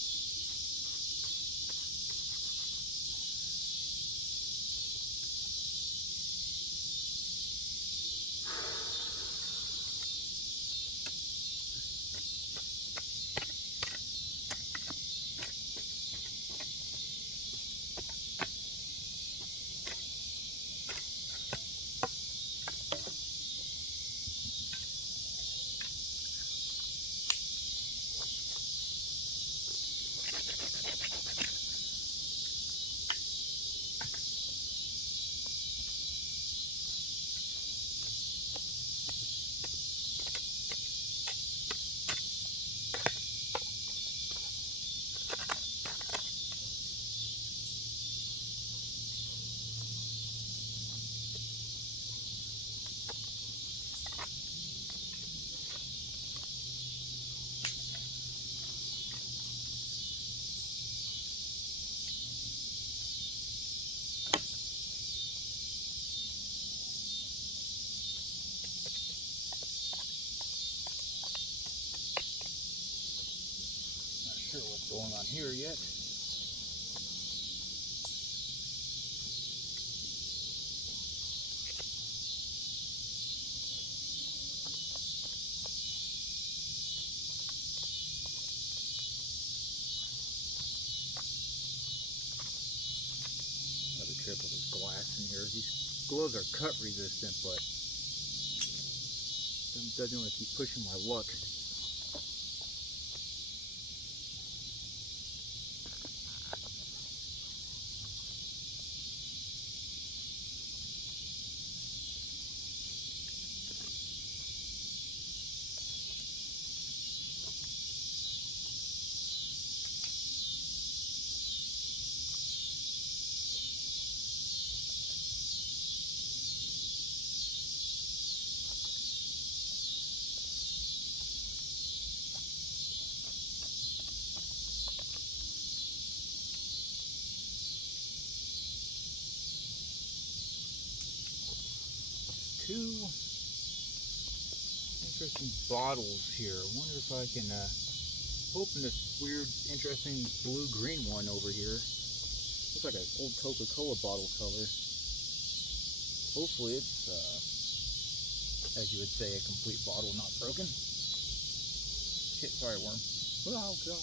Not sure what's going on here yet. Gotta be careful, there's glass in here. These gloves are cut resistant, but it doesn't want to keep pushing my luck. two interesting bottles here. I wonder if I can open this weird, interesting blue-green one over here. Looks like an old Coca-Cola bottle color. Hopefully it's, as you would say, a complete bottle, not broken. Shit, sorry, worm. Oh, God.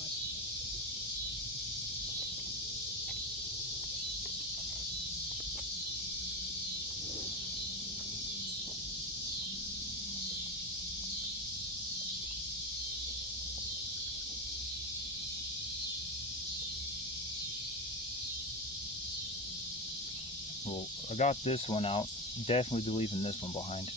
Well, I got this one out. Definitely leaving this one behind.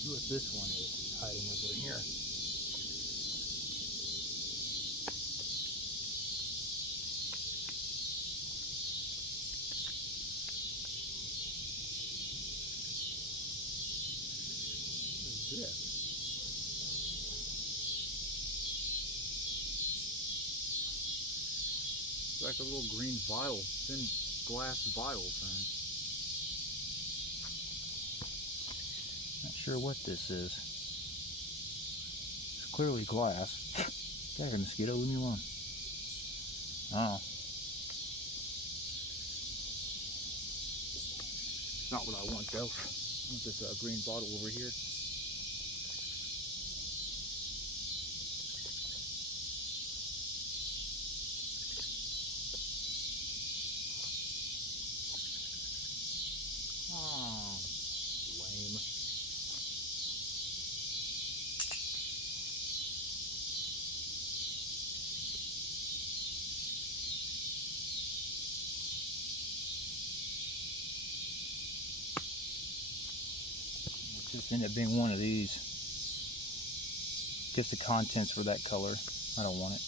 See what this one is hiding over in here. What is this? It's like a little green vial, thin glass vial thing. Not sure what this is. It's clearly glass. Get out of here, mosquito, leave me alone. Oh. It's not what I want though. I want this green bottle over here. Oh, lame. It just ended up being one of these. Guess the contents were that color. I don't want it.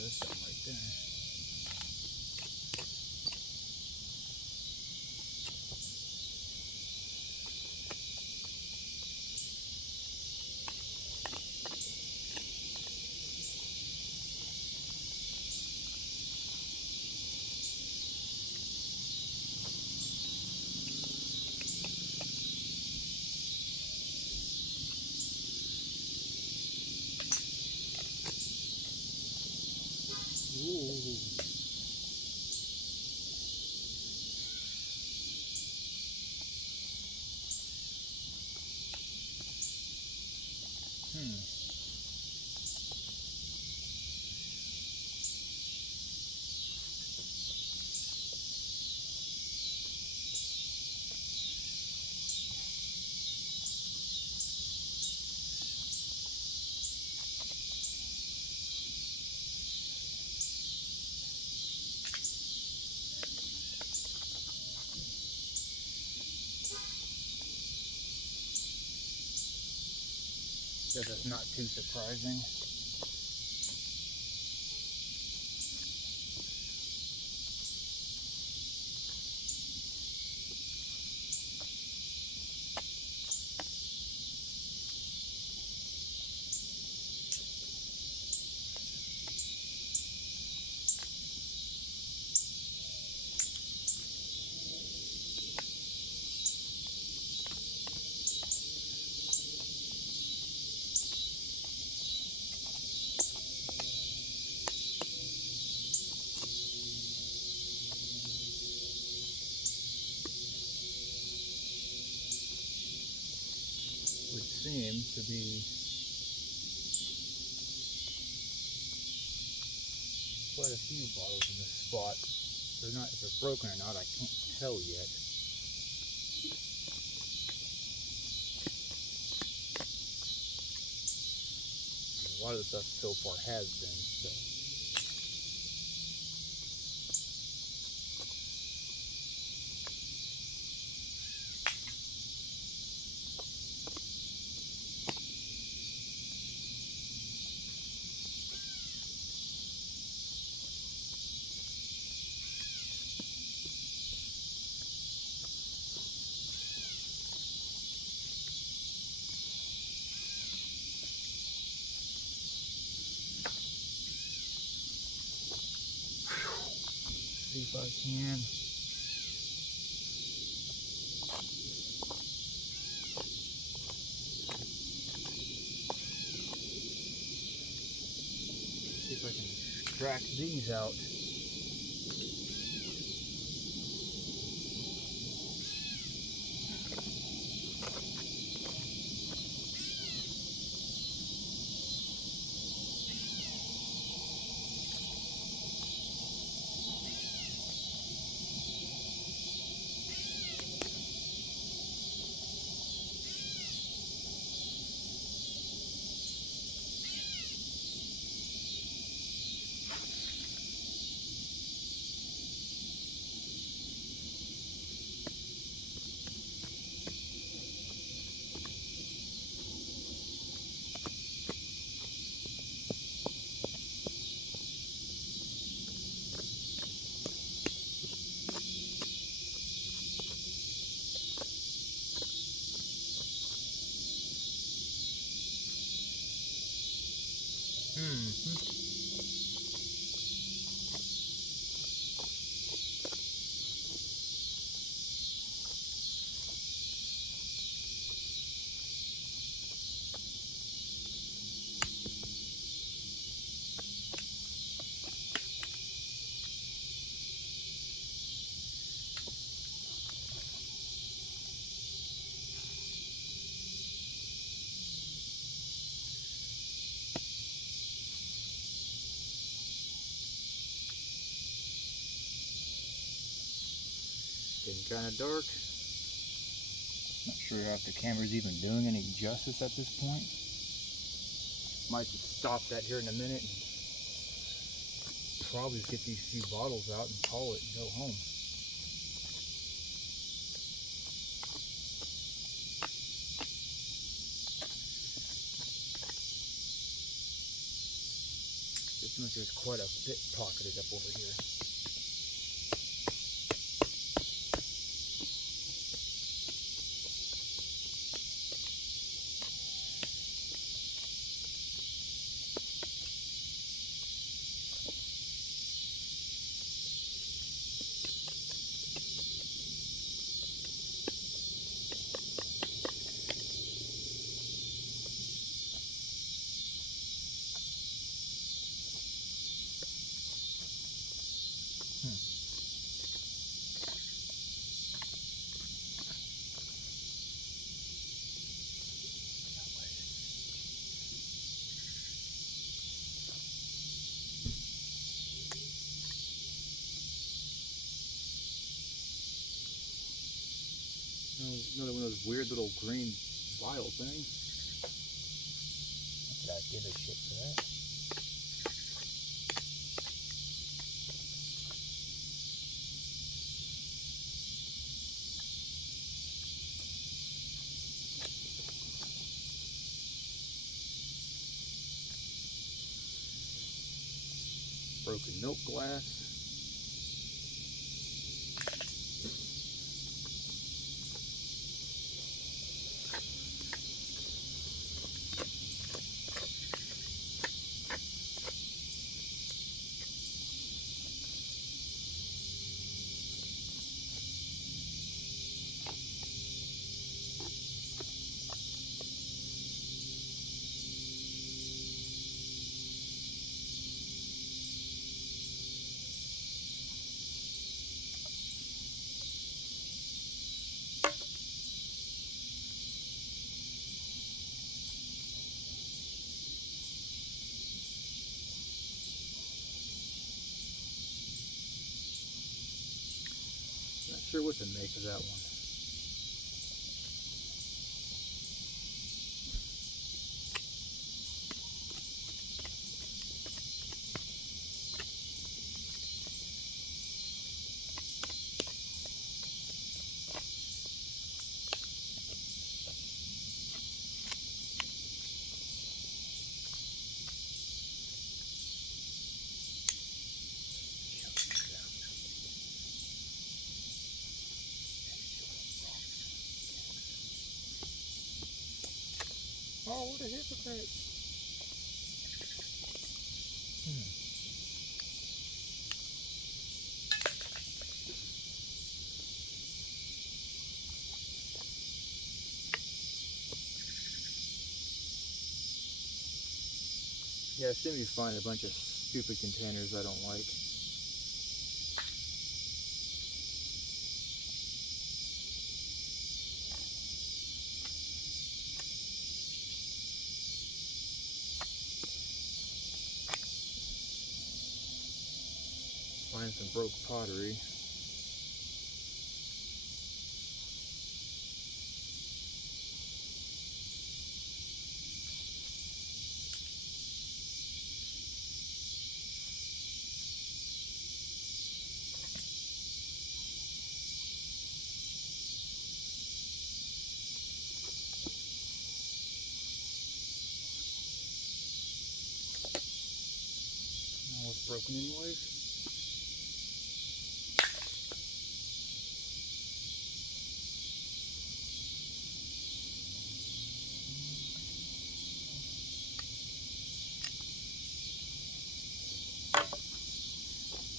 There's something right there. Ooh. Guess that's not too surprising. seem to be quite a few bottles in this spot. They're not, if they're broken or not, I can't tell yet. A lot of the stuff so far has been, so. See if I can. See if I can extract these out. Getting kind of dark. Not sure if the camera's even doing any justice at this point. Might just stop that here in a minute and probably get these few bottles out and call it and go home. This much is quite a bit pocketed up over here. Another one of those weird little green vial things. Not that I'd give a shit for that. Broken milk glass. Not sure what to make of that one. Oh, what a hypocrite. Yeah, I seem to find a bunch of stupid containers I don't like. Find some broke pottery. Now it's broken anyways.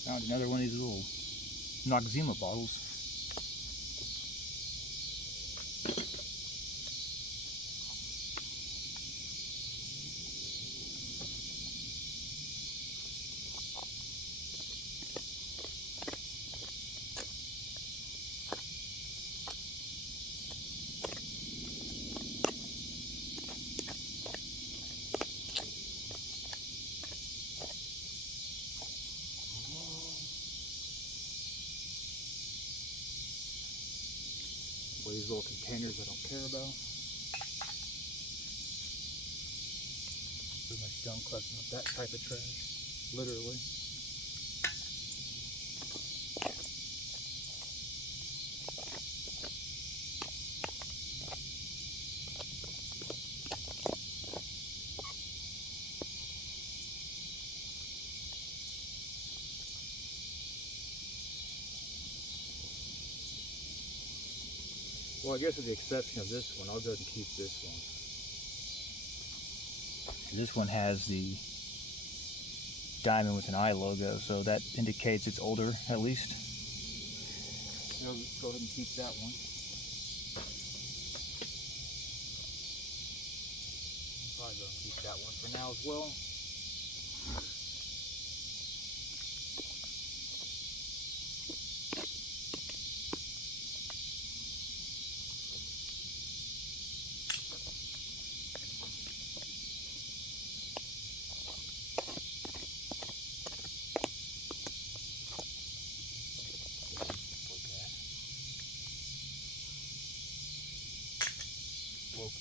Found another one of these little Noxzema bottles. These little containers I don't care about. Pretty much done collecting up that type of trash, literally. Well, I guess with the exception of this one, I'll go ahead and keep this one. This one has the diamond with an eye logo, so that indicates it's older at least. So I'll just go ahead and keep that one. Probably go ahead and keep that one for now as well.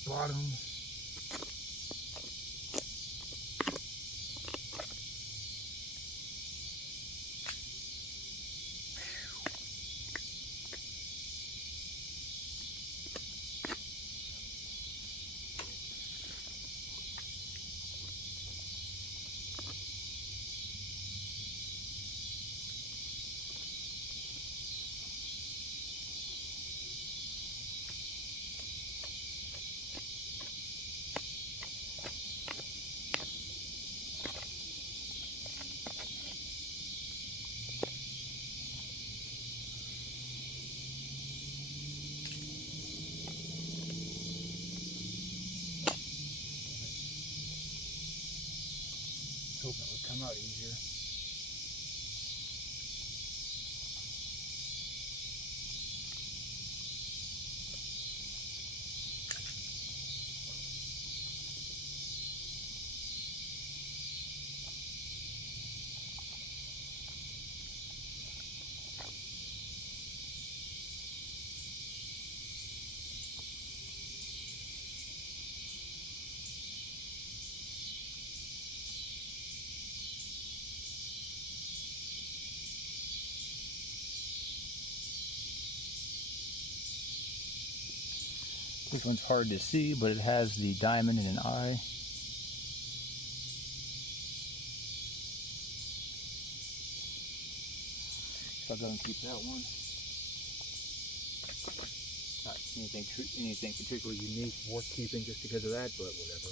Bottom. Hoping it would come out easier. This one's hard to see, but it has the diamond in an eye. So I'll go and keep that one. Not anything particularly unique, worth keeping just because of that, but whatever.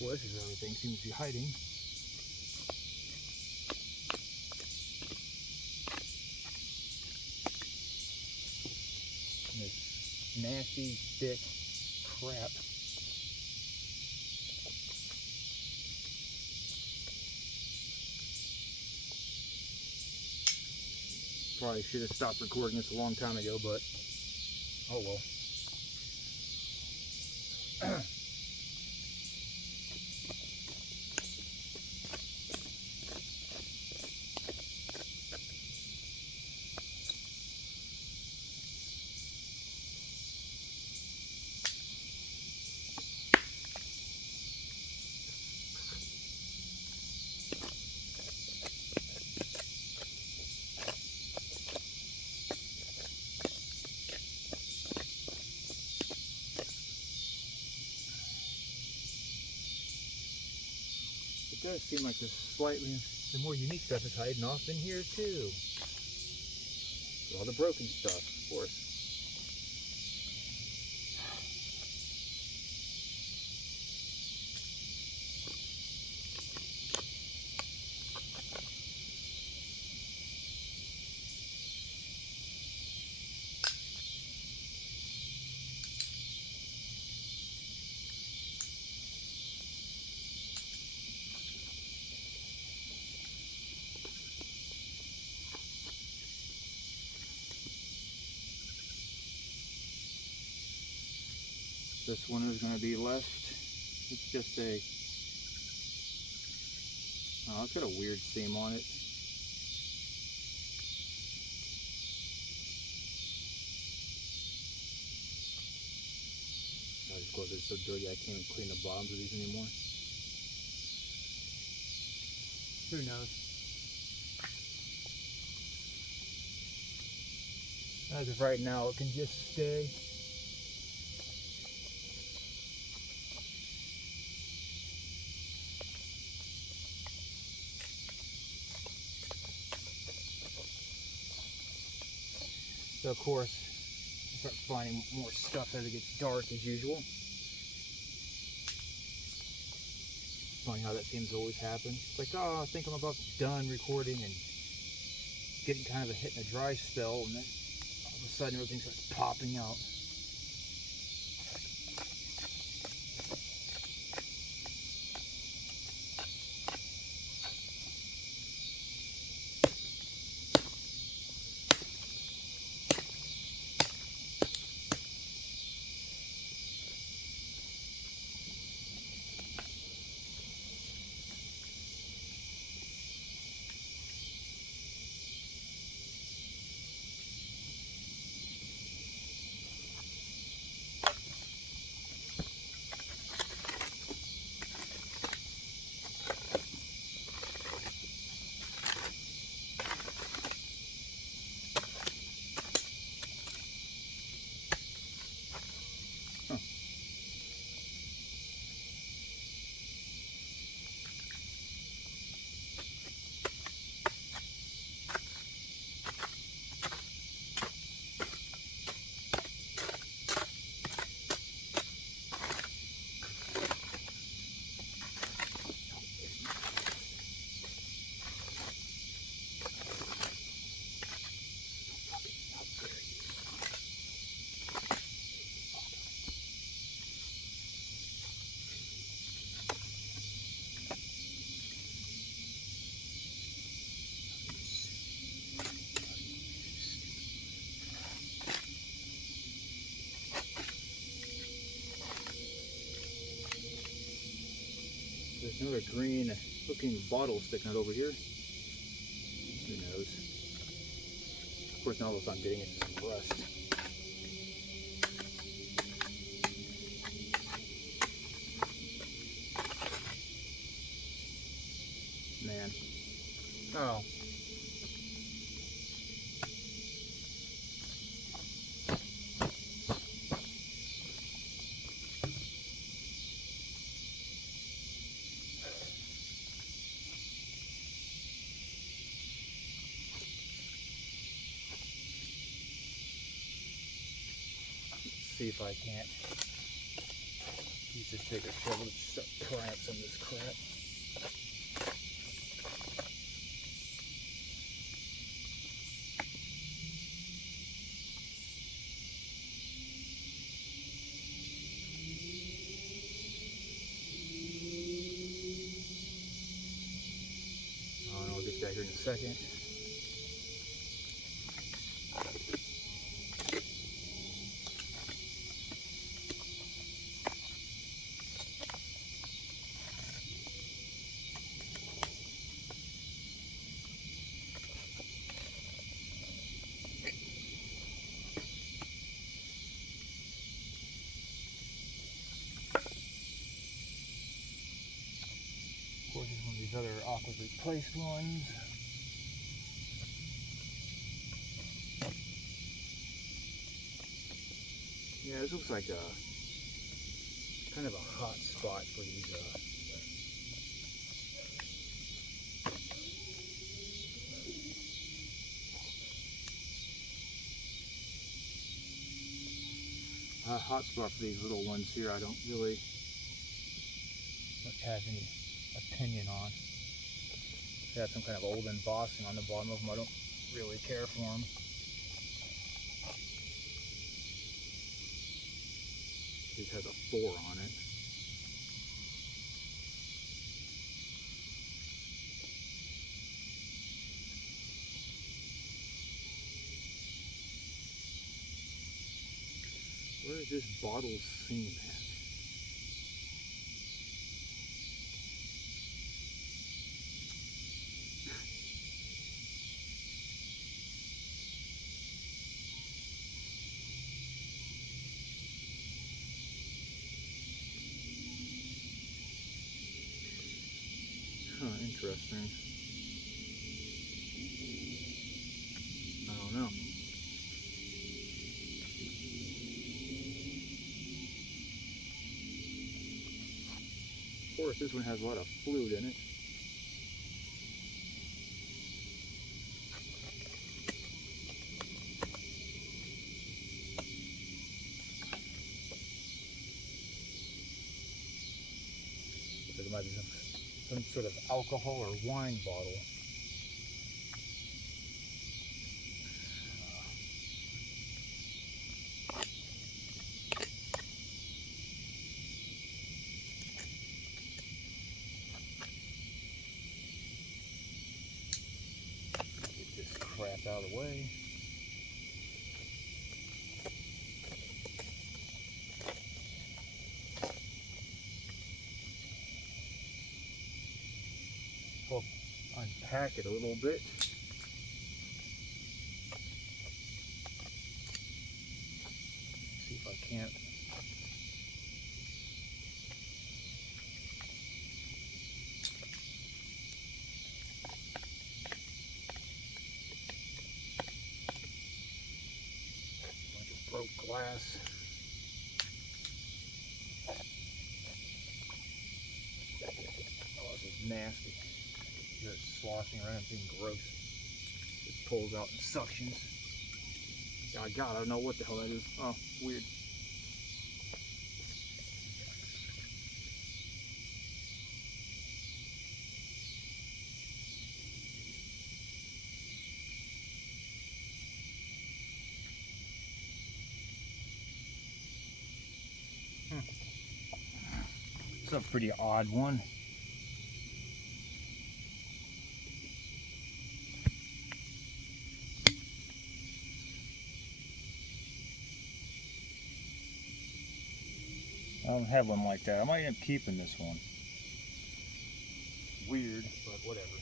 Well, this is where everything seems to be hiding. This nasty, thick crap. Probably should have stopped recording this a long time ago, but oh well. It does seem like the more unique stuff is hiding off in here too. All the broken stuff, of course. This one is going to be left. It's just a, oh, it's got a weird seam on it. Of course, it's so dirty I can't even clean the bottoms of these anymore. Who knows? As of right now, it can just stay. So of course, I start finding more stuff as it gets dark as usual. Funny how that seems to always happen. It's like, oh, I think I'm about done recording and getting kind of a hit in a dry spell, and then all of a sudden everything starts popping out. There's another green looking bottle sticking out over here. Who knows? Of course, now all I'm getting is some rust. see if I can't use this bigger shovel to start prying up some of this crap. I'll get that here in a second. Of course, it's one of these other awkwardly placed ones. Yeah, this looks like a kind of a hot spot for these hot spot for these little ones here. I don't really have any opinion on. They have some kind of old embossing on the bottom of them. I don't really care for them. It has a 4 on it. Where is this bottle seam at? Interesting. I don't know. Of course, this one has a lot of fluid in it. There might be some sort of alcohol or wine bottle. Get this crap out of the way. We'll unpack it a little bit. See if I can't. Bunch of broke glass. Oh, this is nasty. It's sloshing around, being gross. It pulls out and suctions. Oh God, I don't know what the hell that is. Oh, weird. It's a pretty odd one. I don't have one like that. I might end up keeping this one. Weird, but whatever.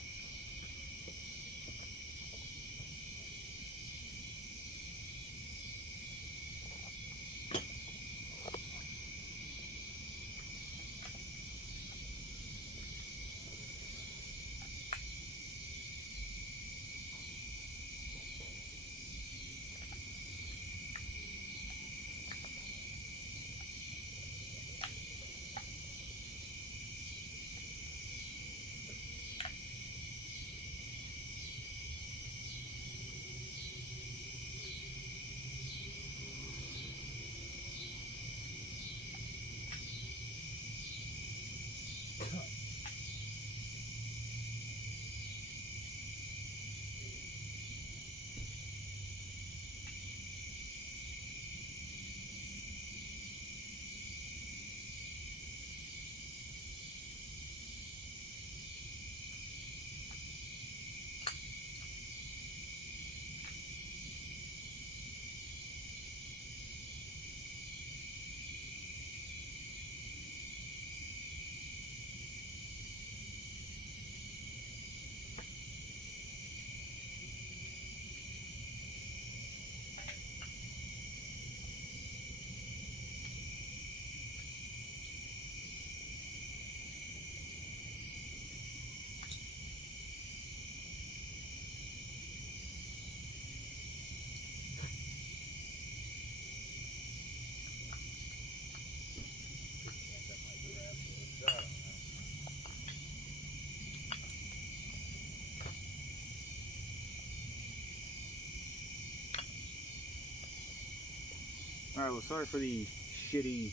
Alright, well, sorry for the shitty,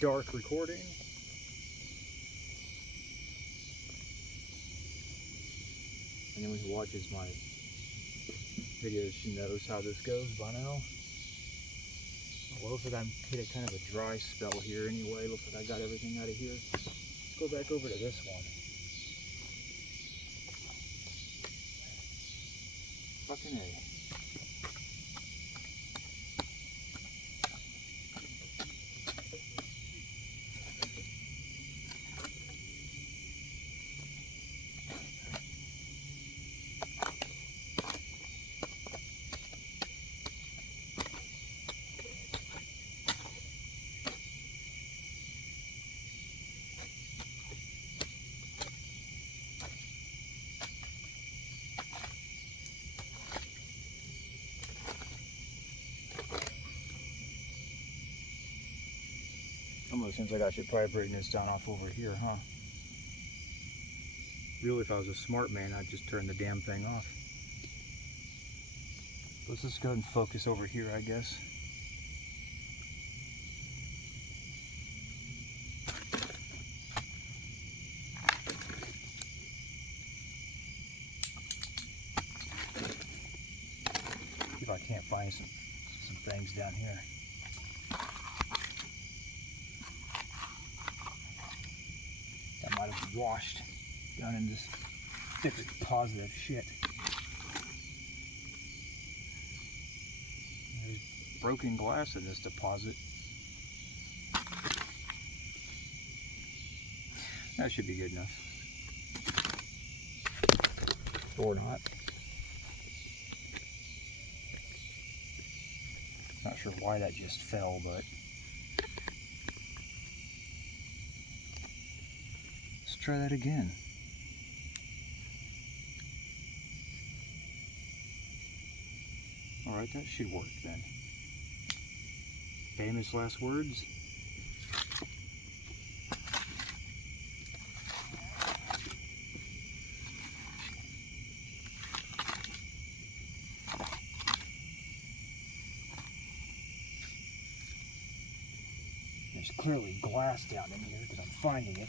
dark recording. Anyone who watches my videos knows how this goes by now. Well, looks like I'm hit a kind of a dry spell here anyway. Looks like I got everything out of here. Let's go back over to this one. Fucking A. Almost seems like I should probably bring this down off over here, huh? Really, if I was a smart man, I'd just turn the damn thing off. Let's just go ahead and focus over here, I guess. See if I can't find some things down here. That might have washed down in this thick deposit of shit. There's broken glass in this deposit. That should be good enough. Or not. Not sure why that just fell, but let's try that again. Alright, that should work then. Famous last words. There's clearly glass down in here because I'm finding it.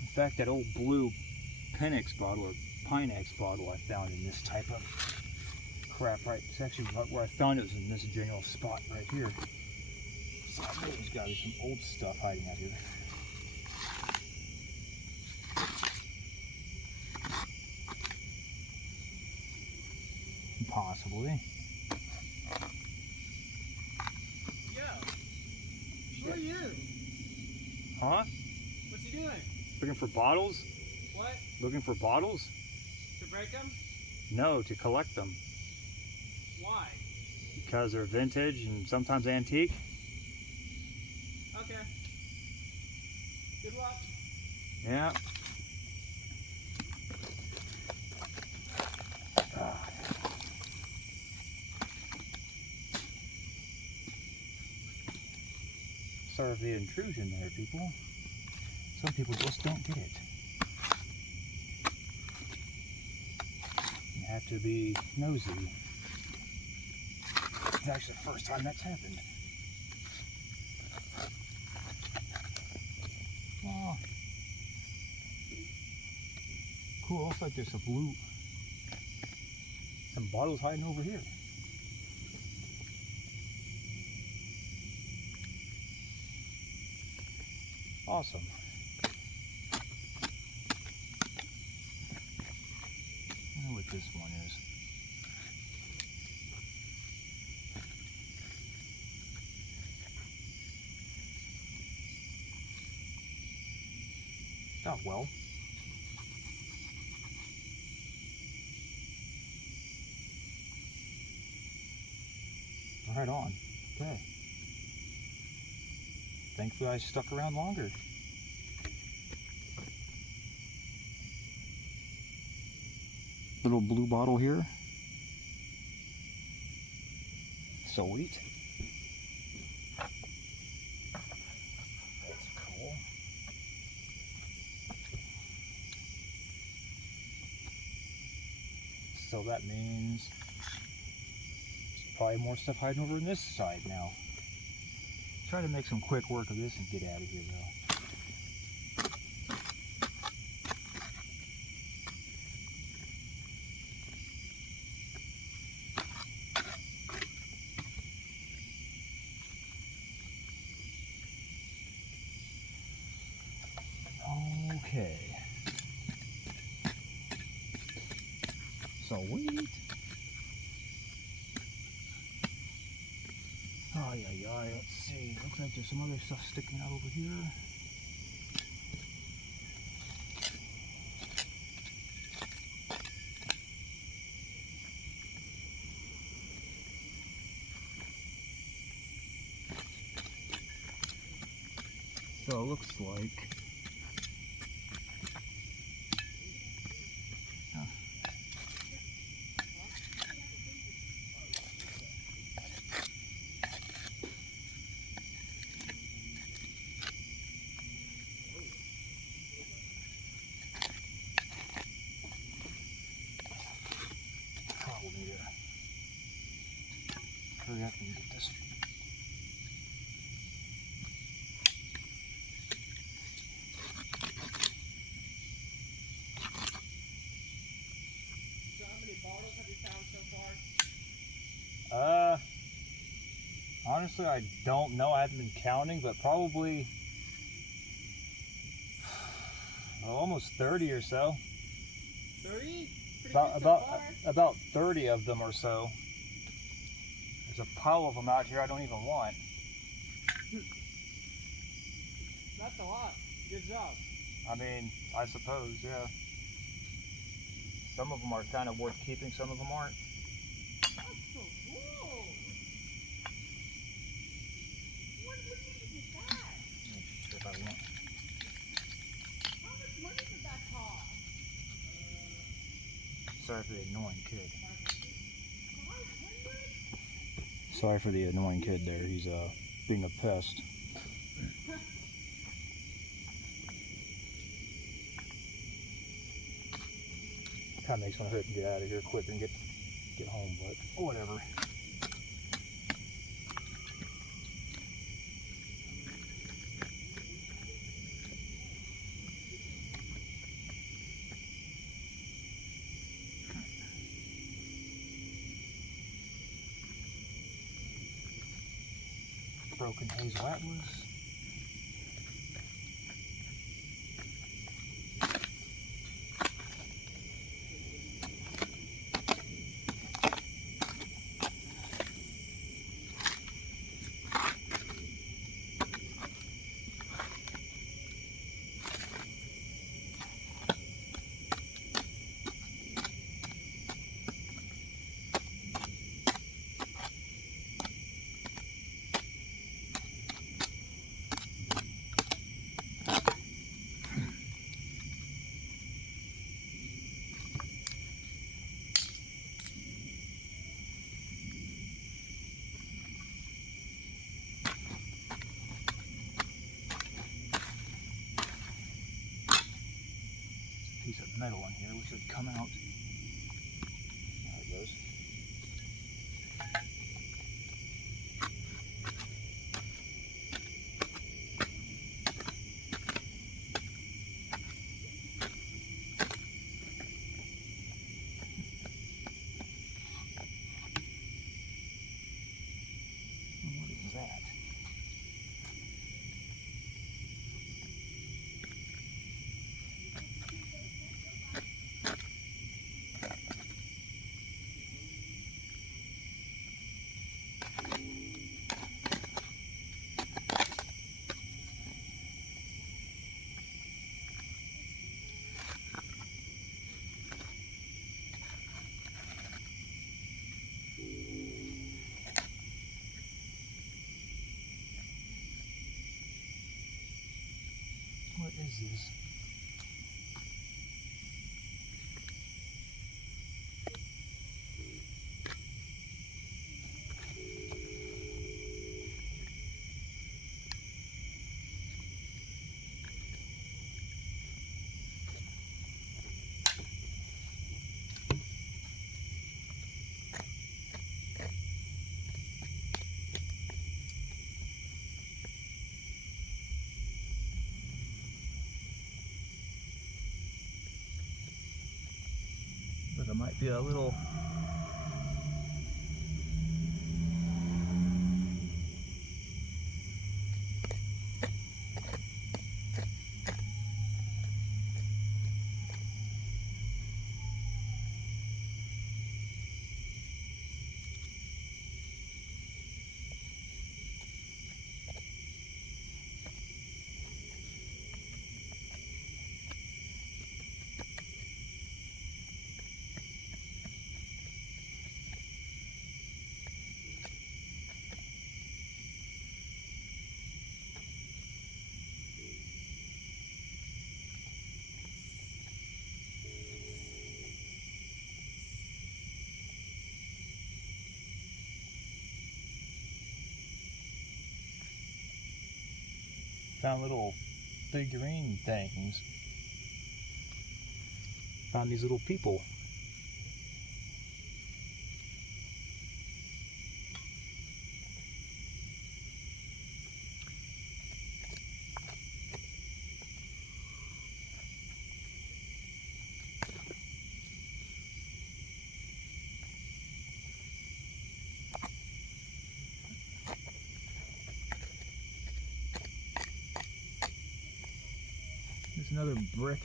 In fact, that old blue Penix bottle or Pinex bottle I found in this type of crap, right? It's actually where I found it was in this general spot right here. So I know there's got to be some old stuff hiding out here. Possibly. Yo, who are you? Huh? What's he doing? Looking for bottles? What? Looking for bottles? To break them? No, to collect them. Why? Because they're vintage and sometimes antique. Okay. Good luck. Yeah. Sorry for the intrusion there, people. Some people just don't get it. You have to be nosy. It's actually the first time that's happened. Oh. Cool, looks like there's some bottles hiding over here. Awesome. I wonder what this one is. Oh, well. Right on. Okay. Thankfully I stuck around longer. Little blue bottle here. Sweet. So that means probably more stuff hiding over on this side now. Try to make some quick work of this and get out of here though. Okay. Sweet. Oh yeah, let's see. Looks like there's some other stuff sticking out over here. So it looks like we'll need to hurry up and get this. So how many bottles have you found so far? Honestly, I don't know. I haven't been counting, but probably almost 30 or so. 30? Pretty good so far. About 30 of them or so. There's a pile of them out here I don't even want. That's a lot. Good job. I mean, I suppose, yeah. Some of them are kind of worth keeping, some of them aren't. That's so cool. What did you get that? If I want. How much money did that cost? Sorry for the annoying kid. 500? Sorry for the annoying kid there. He's being a pest. Kind of makes me hurt to get out of here quick and get home, but whatever. Broken hazel atlas. Piece of metal in here, which should come out. There it goes. What is that? What is this? see a little. Found little figurine things. Found these little people. There's another brick.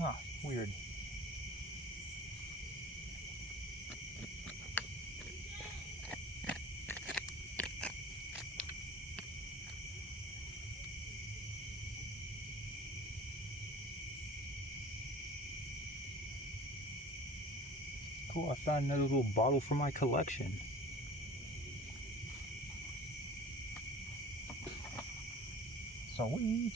Ah, weird. Cool, I found another little bottle for my collection. Sweet.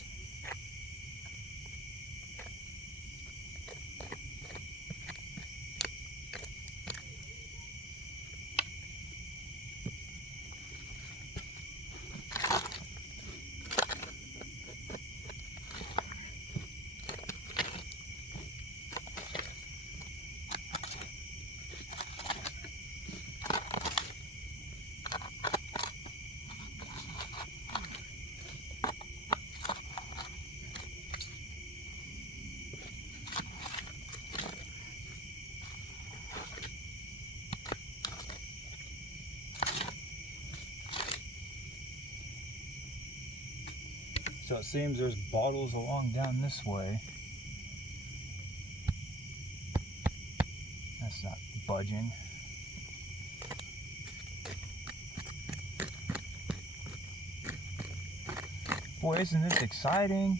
So it seems there's bottles along down this way. That's not budging. Boy, isn't this exciting?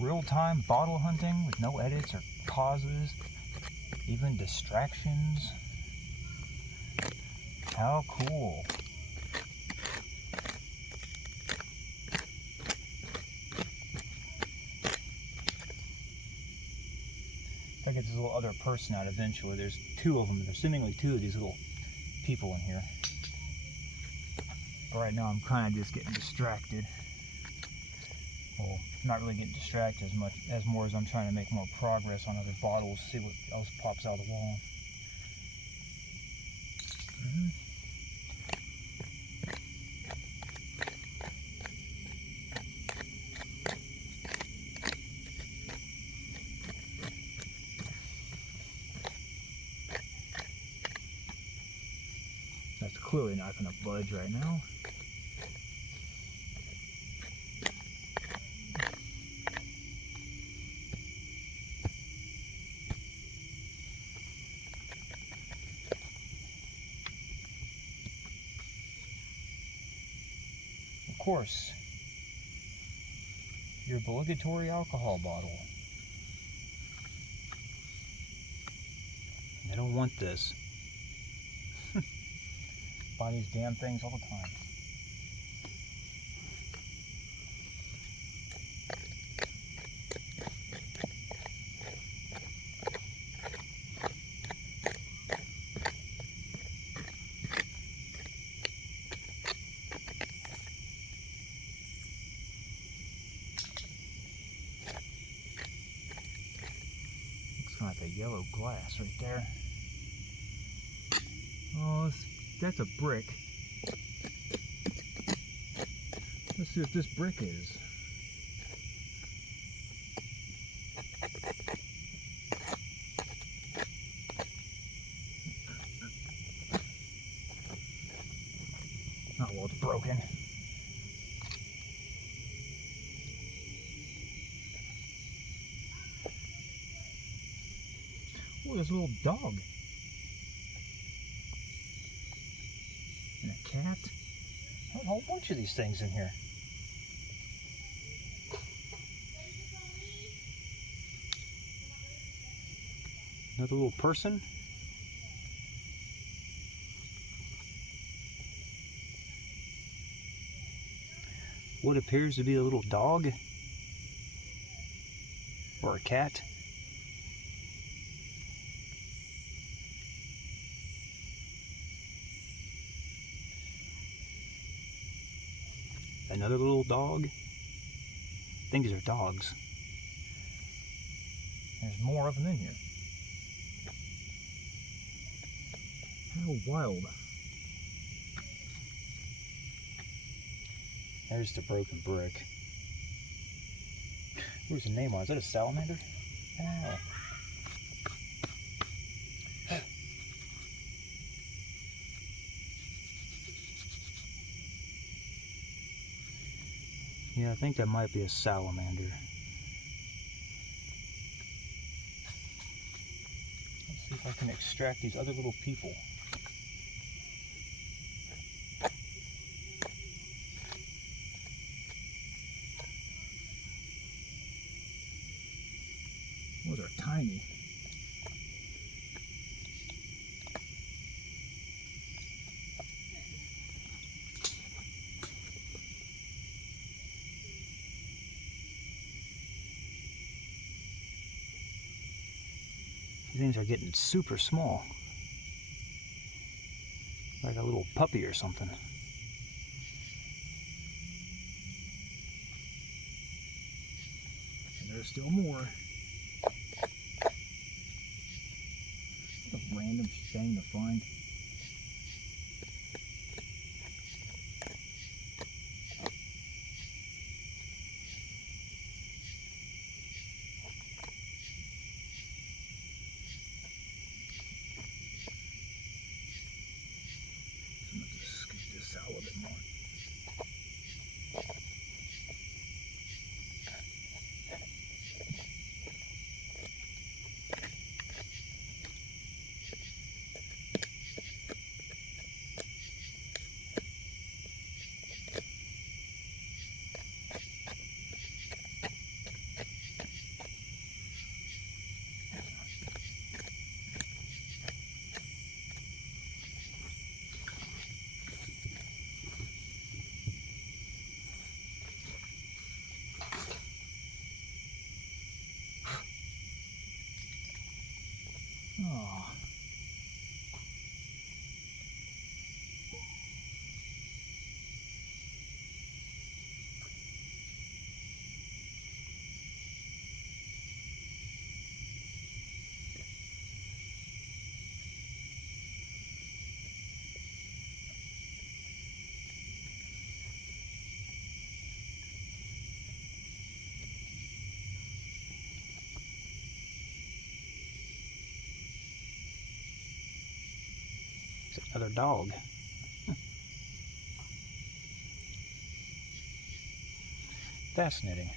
Real-time bottle hunting with no edits or pauses, even distractions. How cool. If I get this little other person out eventually, there's two of them. There's seemingly two of these little people in here. But right now I'm kind of just getting distracted. Well, not really getting distracted as much as more as I'm trying to make more progress on other bottles, see what else pops out of the wall. That's clearly not going to budge right now. Of course, your obligatory alcohol bottle. I don't want this. Buy these damn things all the time. a yellow glass right there. Oh, that's a brick. Let's see what this brick is. Oh, well, it's broken. Oh, there's a little dog. And a cat. A whole bunch of these things in here. Another little person. What appears to be a little dog. Or a cat. Another little dog. I think these are dogs. There's more of them in here. How wild. There's the broken brick. Where's the name on it? Is that a salamander? Oh. Yeah, I think that might be a salamander. Let's see if I can extract these other little people. Those are tiny. These things are getting super small. Like a little puppy or something. And there's still more. What a random thing to find. I'm going to scoop this out a little bit more. Oh. It's another dog. Fascinating.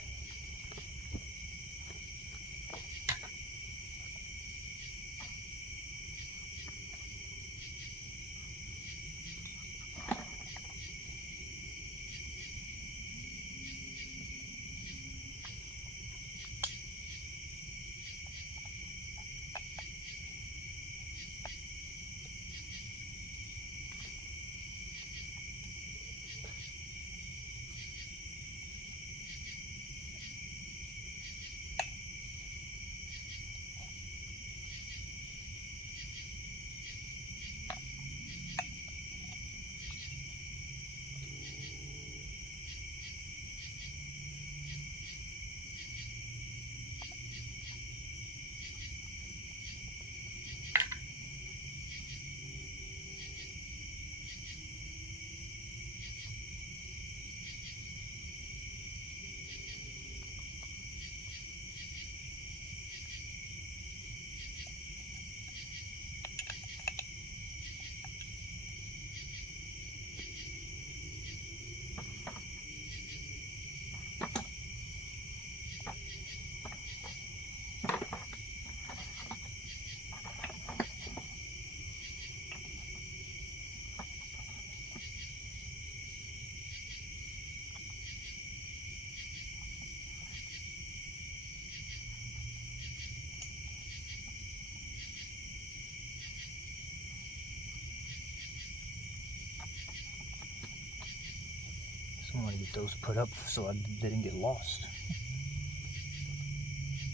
get those put up so they didn't get lost.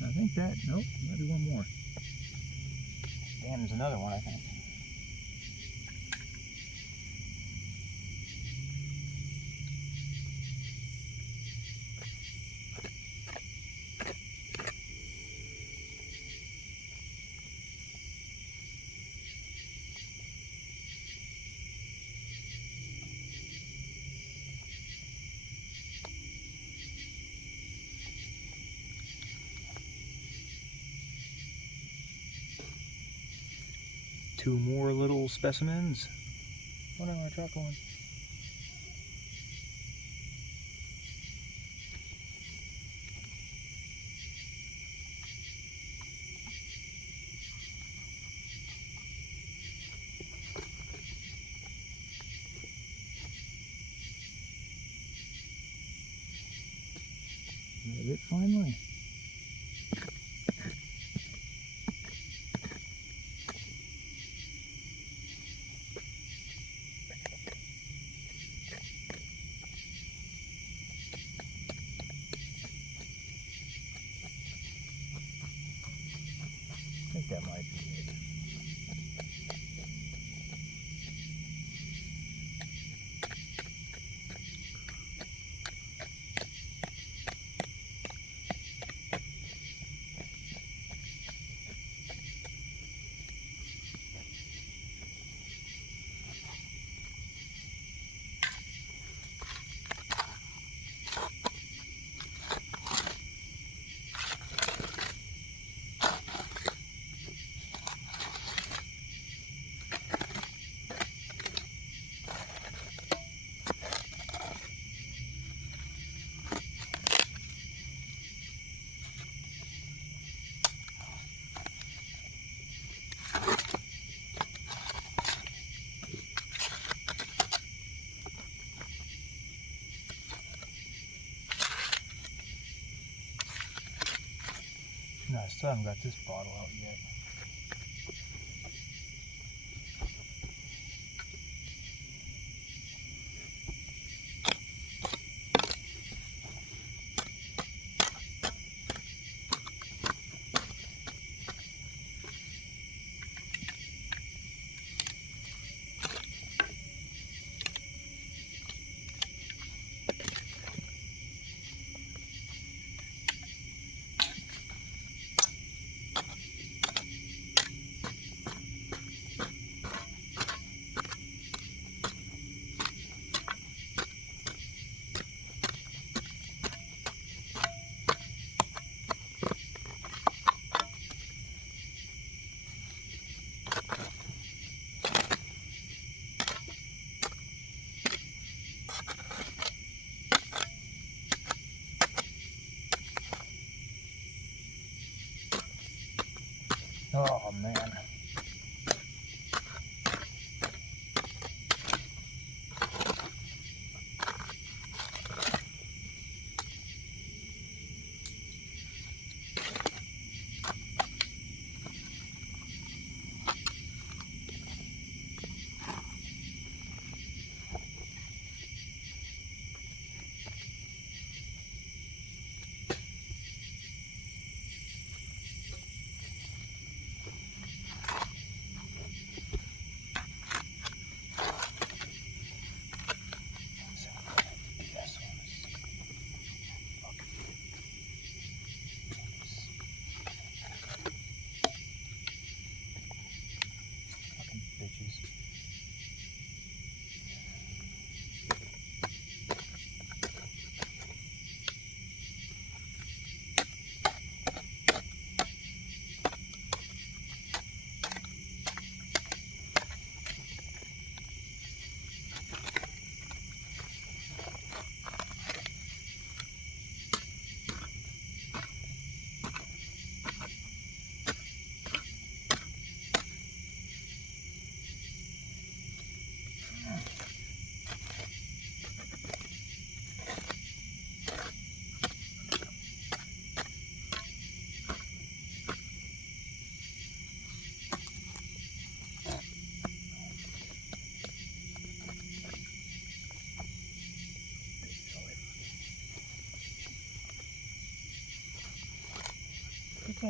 I think that, nope, might be one more. Damn, there's another one, I think. Two more little specimens. Oh no, I dropped one. Got it finally. I think that might be it. No, I still haven't got this bottle out yet. Oh man.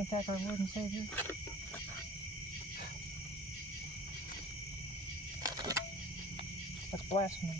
attack our Lord and Savior? That's blasphemy.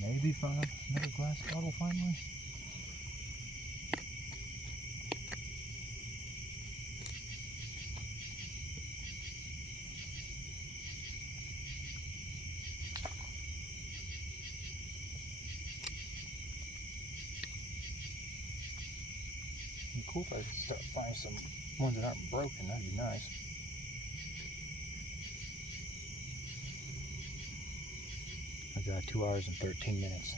Maybe find another glass bottle finally. It'd be cool if I could start finding some ones that aren't broken. That'd be nice. I got 2 hours and 13 minutes.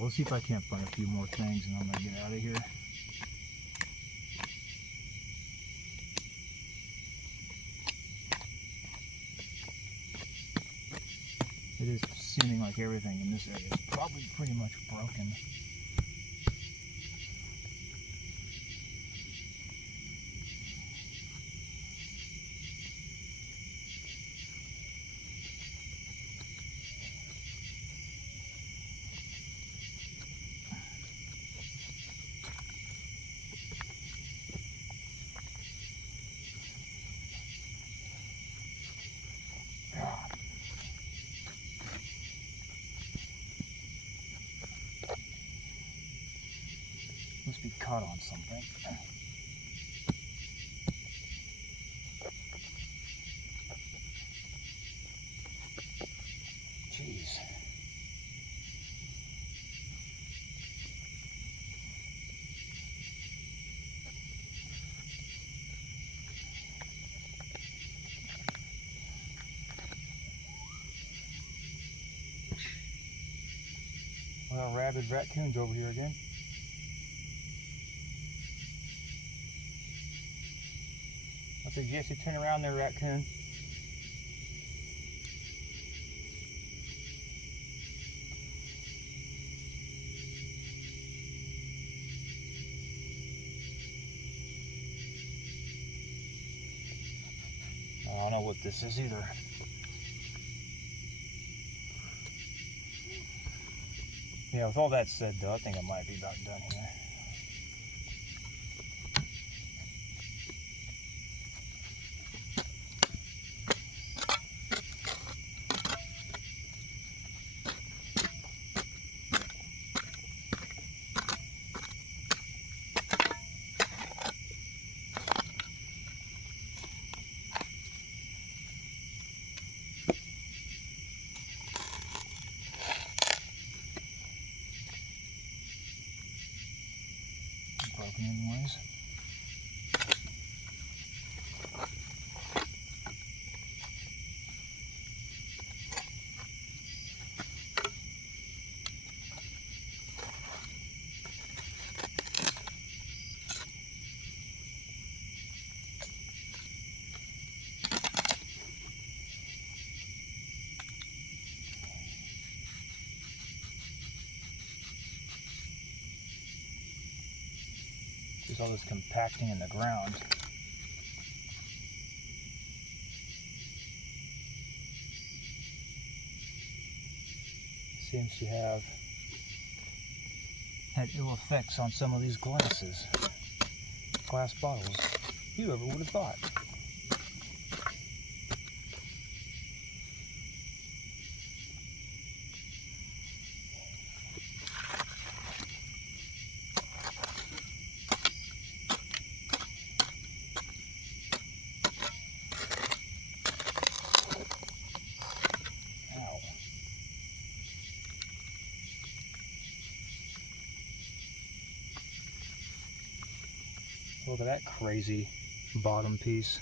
Let's see if I can't find a few more things and I'm gonna get out of here. It is seeming like everything in this area is probably pretty much broken. Must be caught on something. Jeez. Well, rabid raccoons over here again. I suggest you turn around there, raccoon. I don't know what this is either. Yeah, with all that said though, I think I might be about done here. Broken anyways. There's all this compacting in the ground. seems to have had ill effects on some of these glass bottles. Whoever would have thought? Look at that crazy bottom piece.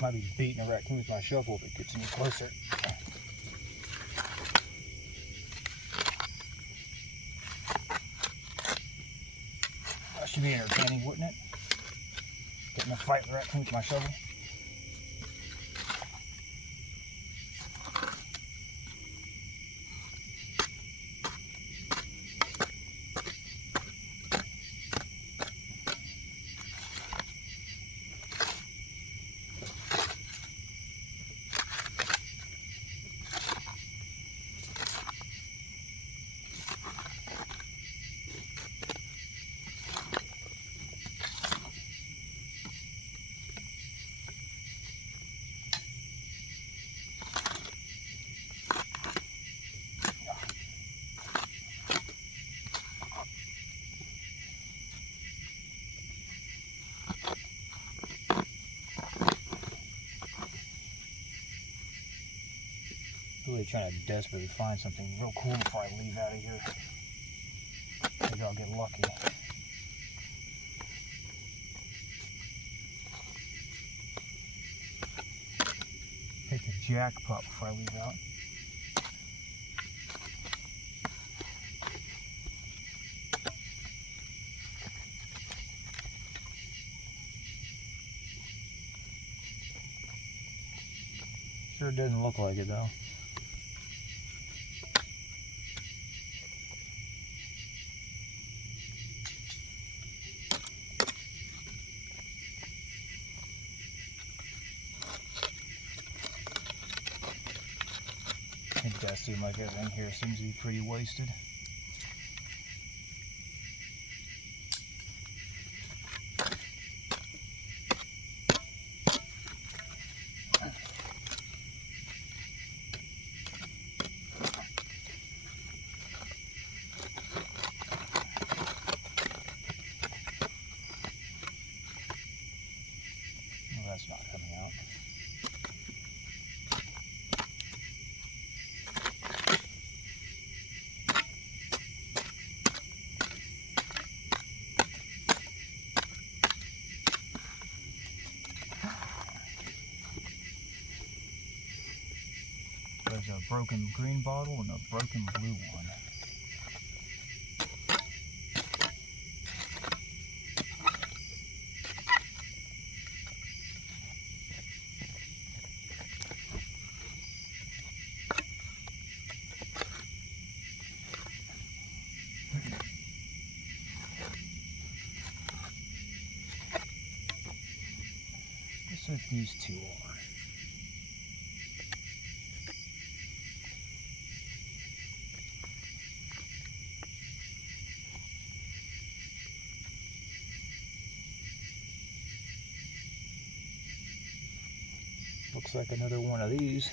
Might be beating a raccoon with my shovel if it gets any closer. That should be entertaining, wouldn't it? Getting a fight with a raccoon with my shovel. Really trying to desperately find something real cool before I leave out of here. Maybe I'll get lucky. Hit the jackpot before I leave out. Sure doesn't look like it though. It does seem like everything here seems to be pretty wasted. Well, that's not coming out. There's a broken green bottle and a broken blue one. Let's see what these two are. Looks like another one of these.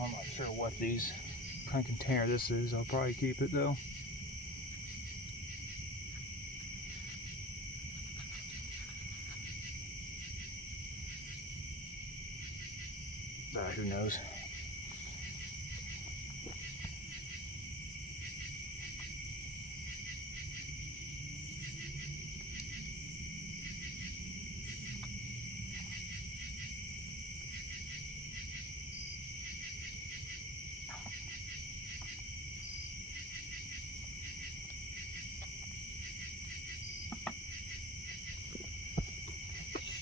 I'm not sure what these kind of container this is. I'll probably keep it though. Who knows?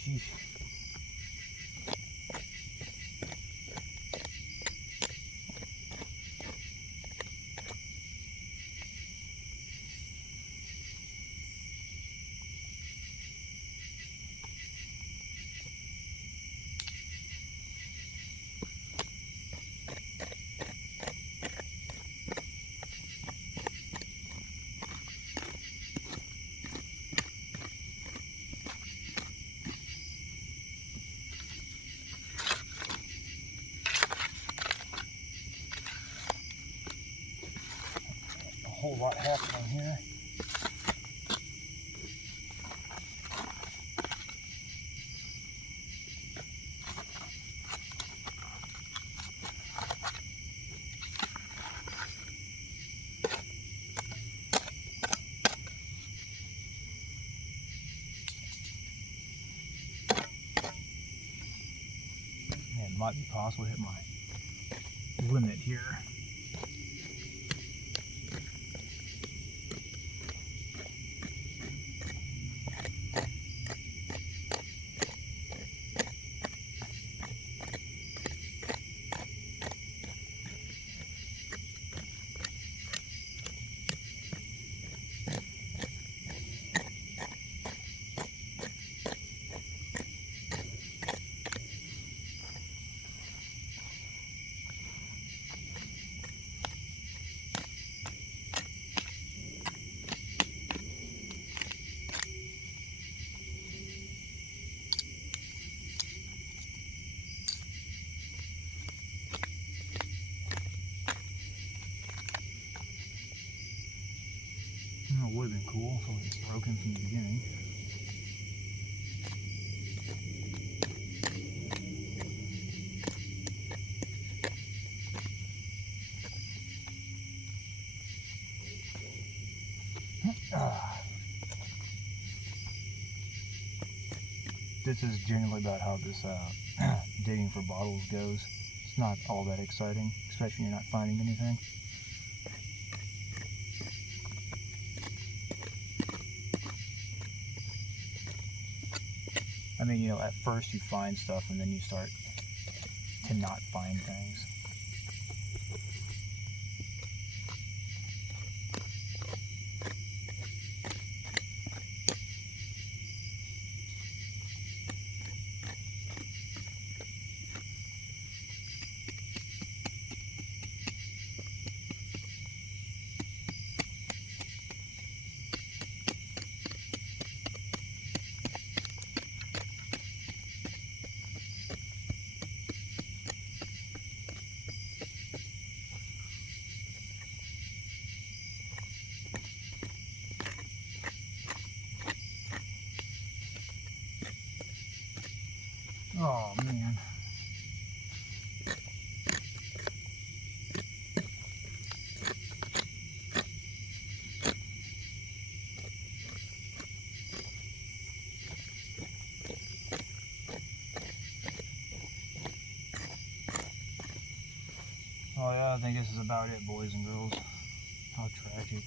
Sheesh. A whole lot happening here. It might be possible to hit my limit here. It would have been cool if it was broken from the beginning. This is generally about how this digging for bottles goes. It's not all that exciting, especially when you're not finding anything. I mean, you know, at first you find stuff and then you start to not find things. Oh man. Oh yeah, I think this is about it, boys and girls. How tragic.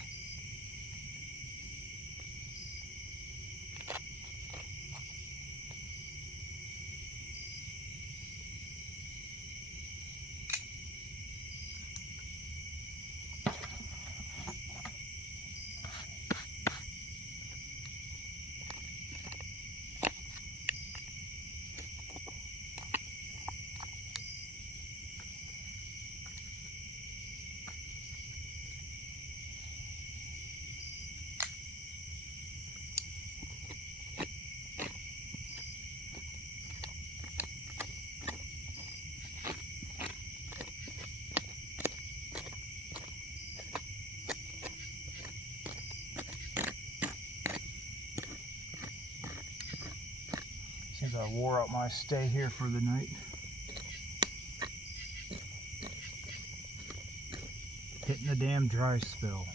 as I wore out my stay here for the night. Hitting the damn dry spell.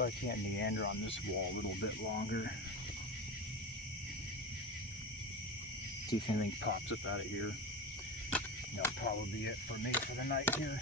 If I can't meander on this wall a little bit longer. See if anything pops up out of here. That'll probably be it for me for the night here.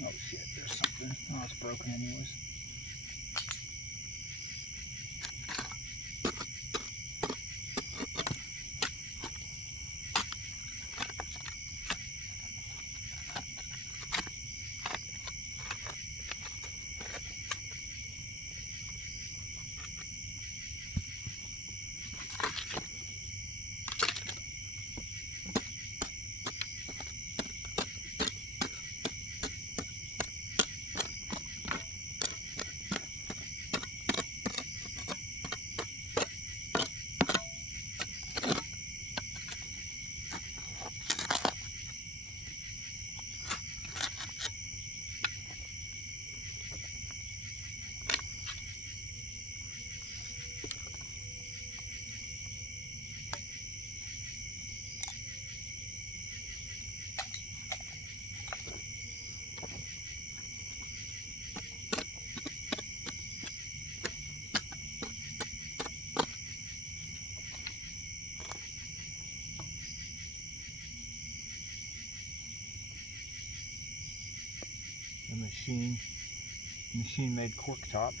Oh shit, there's something. Oh, it's broken anyways. Machine made cork top.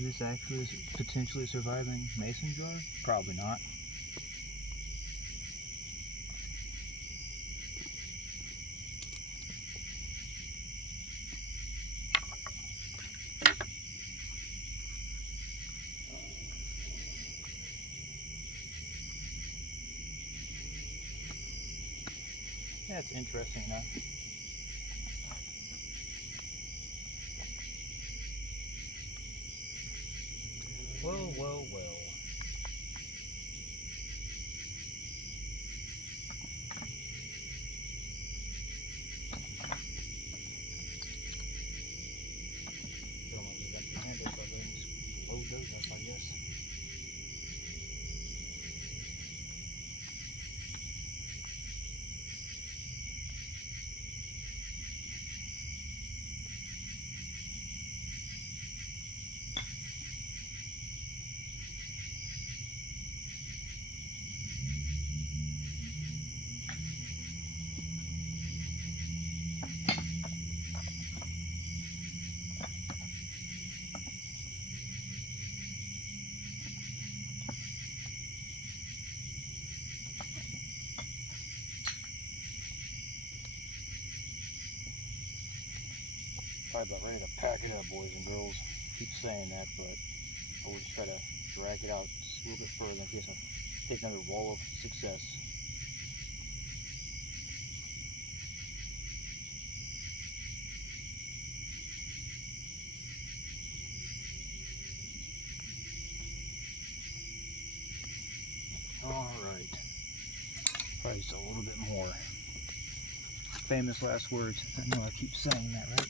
Is this actually potentially surviving mason jar? Probably not. That's interesting enough. Well, well, well. Don't want to leave empty handed, but then just load those up, I guess. Probably about ready to pack it up, boys and girls. Keep saying that, but I always try to drag it out just a little bit further in case I take another wall of success. Alright. Probably just a little bit more. Famous last words. I know I keep saying that, right?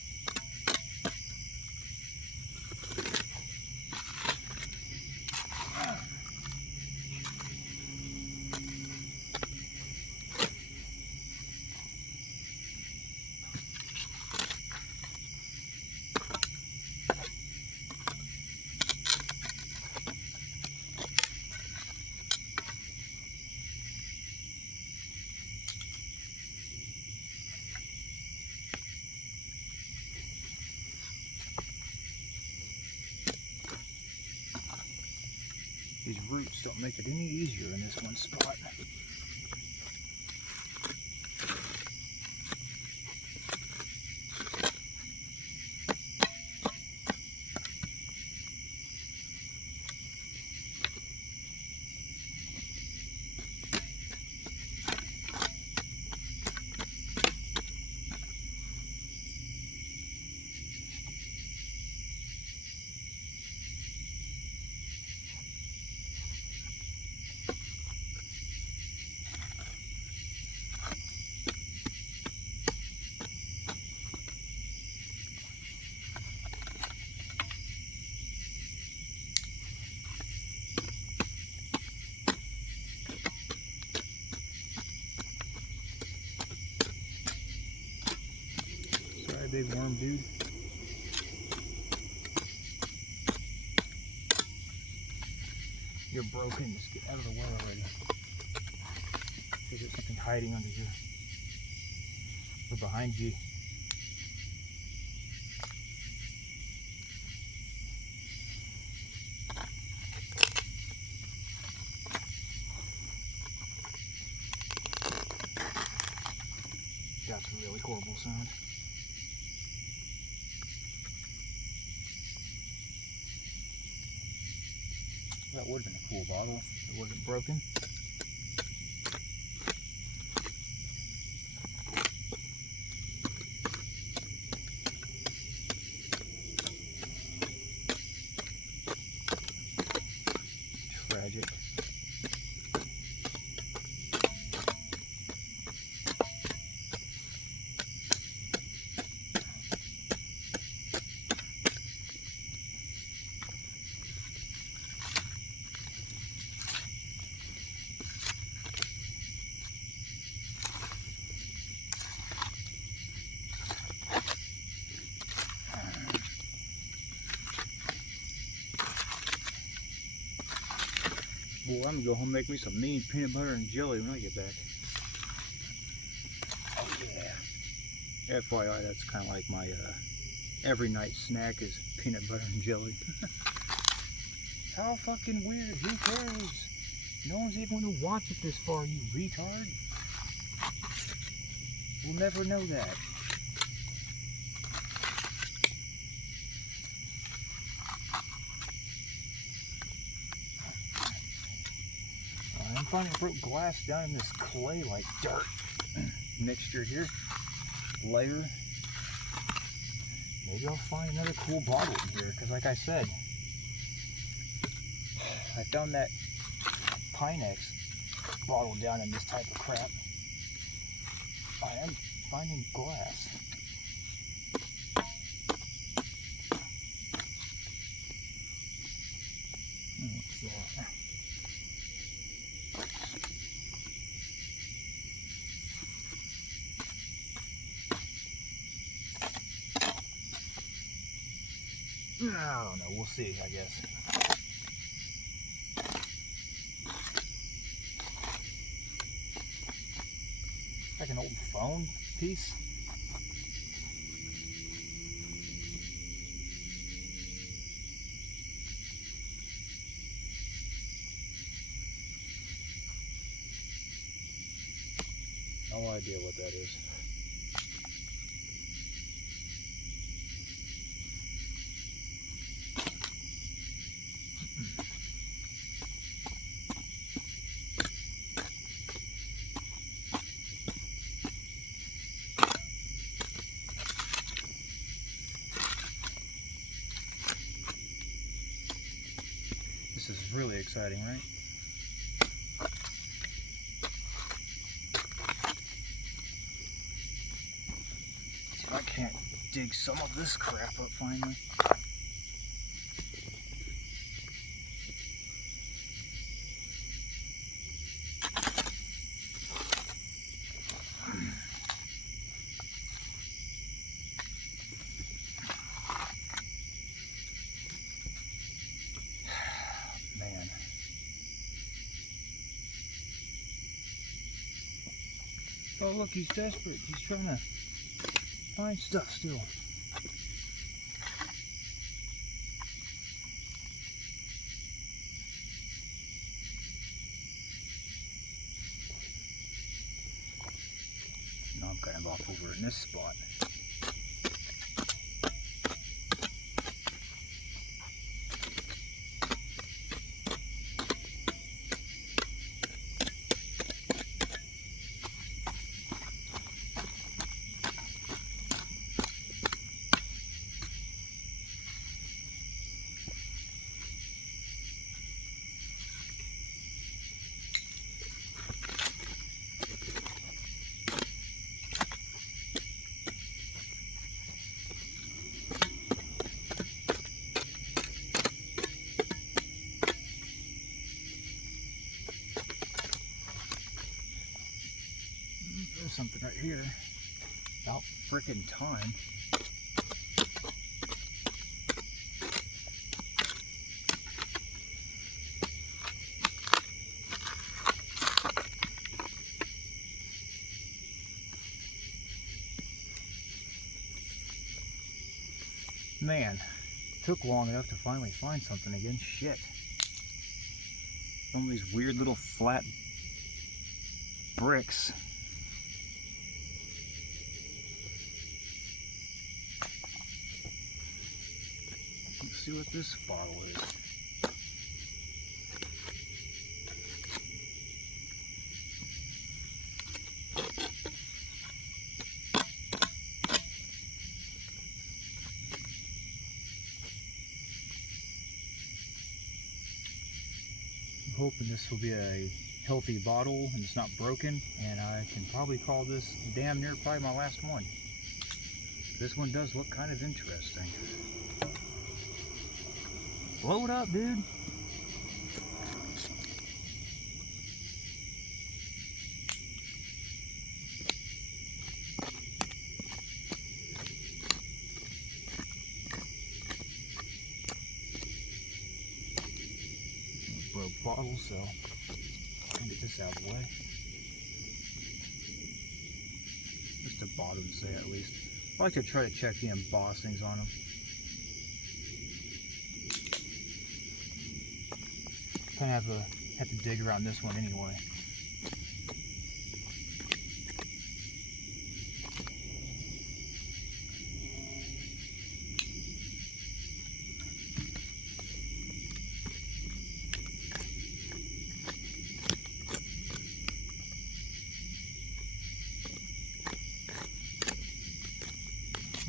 These roots don't make it any easier in this one spot. Big worm, dude. You're broken. Just get out of the way already. Is there something hiding under here? Or behind you? That's a really horrible sound. That would have been a cool bottle if it wasn't broken. Tragic. Boy, I'm gonna go home and make me some mean peanut butter and jelly when I get back. Oh yeah. FYI, that's kind of like my every night snack is peanut butter and jelly. How fucking weird, who cares? No one's even gonna watch it this far, you retard. We'll never know that. I'm finding broke glass down in this clay like dirt mixture here. Layer. Maybe I'll find another cool bottle in here, because like I said, I found that Pinex bottle down in this type of crap. I am finding glass. What's that? I don't know, we'll see, I guess. Like an old phone piece. No idea what that is. This is really exciting, right? See if I can't dig some of this crap up finally. Man. Oh look, he's desperate. He's trying to find stuff still. No, I'm kind of off over in this spot. There's something right here. About frickin' time. Man, took long enough to finally find something again. Shit. One of these weird little flat bricks. Let's see what this bottle is. I'm hoping this will be a healthy bottle and it's not broken, and I can probably call this damn near probably my last one. This one does look kind of interesting. Blow it up, dude. Broke bottle, so I'll get this out of the way. Just the bottom say at least. I like to try to check the embossings on them. Kind of have to dig around this one anyway.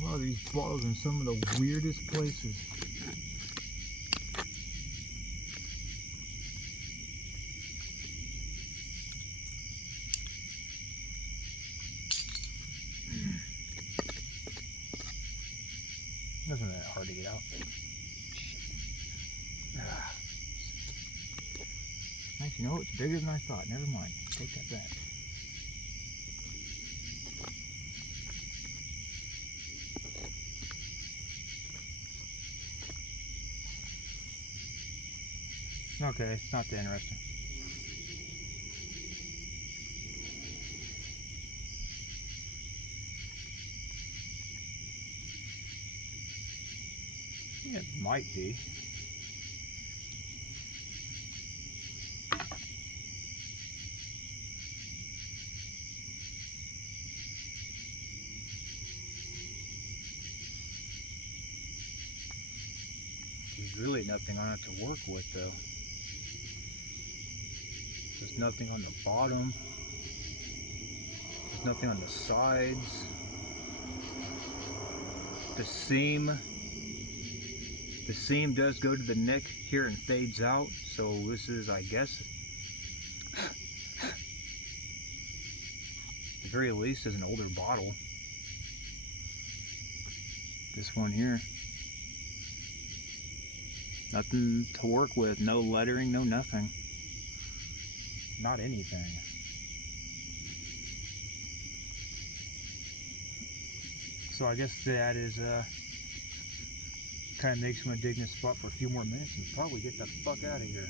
Wow, these bottles in some of the weirdest places. hard to get out. Ah. Nice, you know, it's bigger than I thought. Never mind. Take that back. Okay, it's not that interesting. It might be. There's really nothing on it to work with, though. There's nothing on the bottom. There's nothing on the sides. The seam does go to the neck here and fades out, so this is, I guess, at the very least, is an older bottle. This one here, nothing to work with, no lettering, no nothing, not anything. So I guess that is kind of makes me dig in this spot for a few more minutes and probably get the fuck out of here.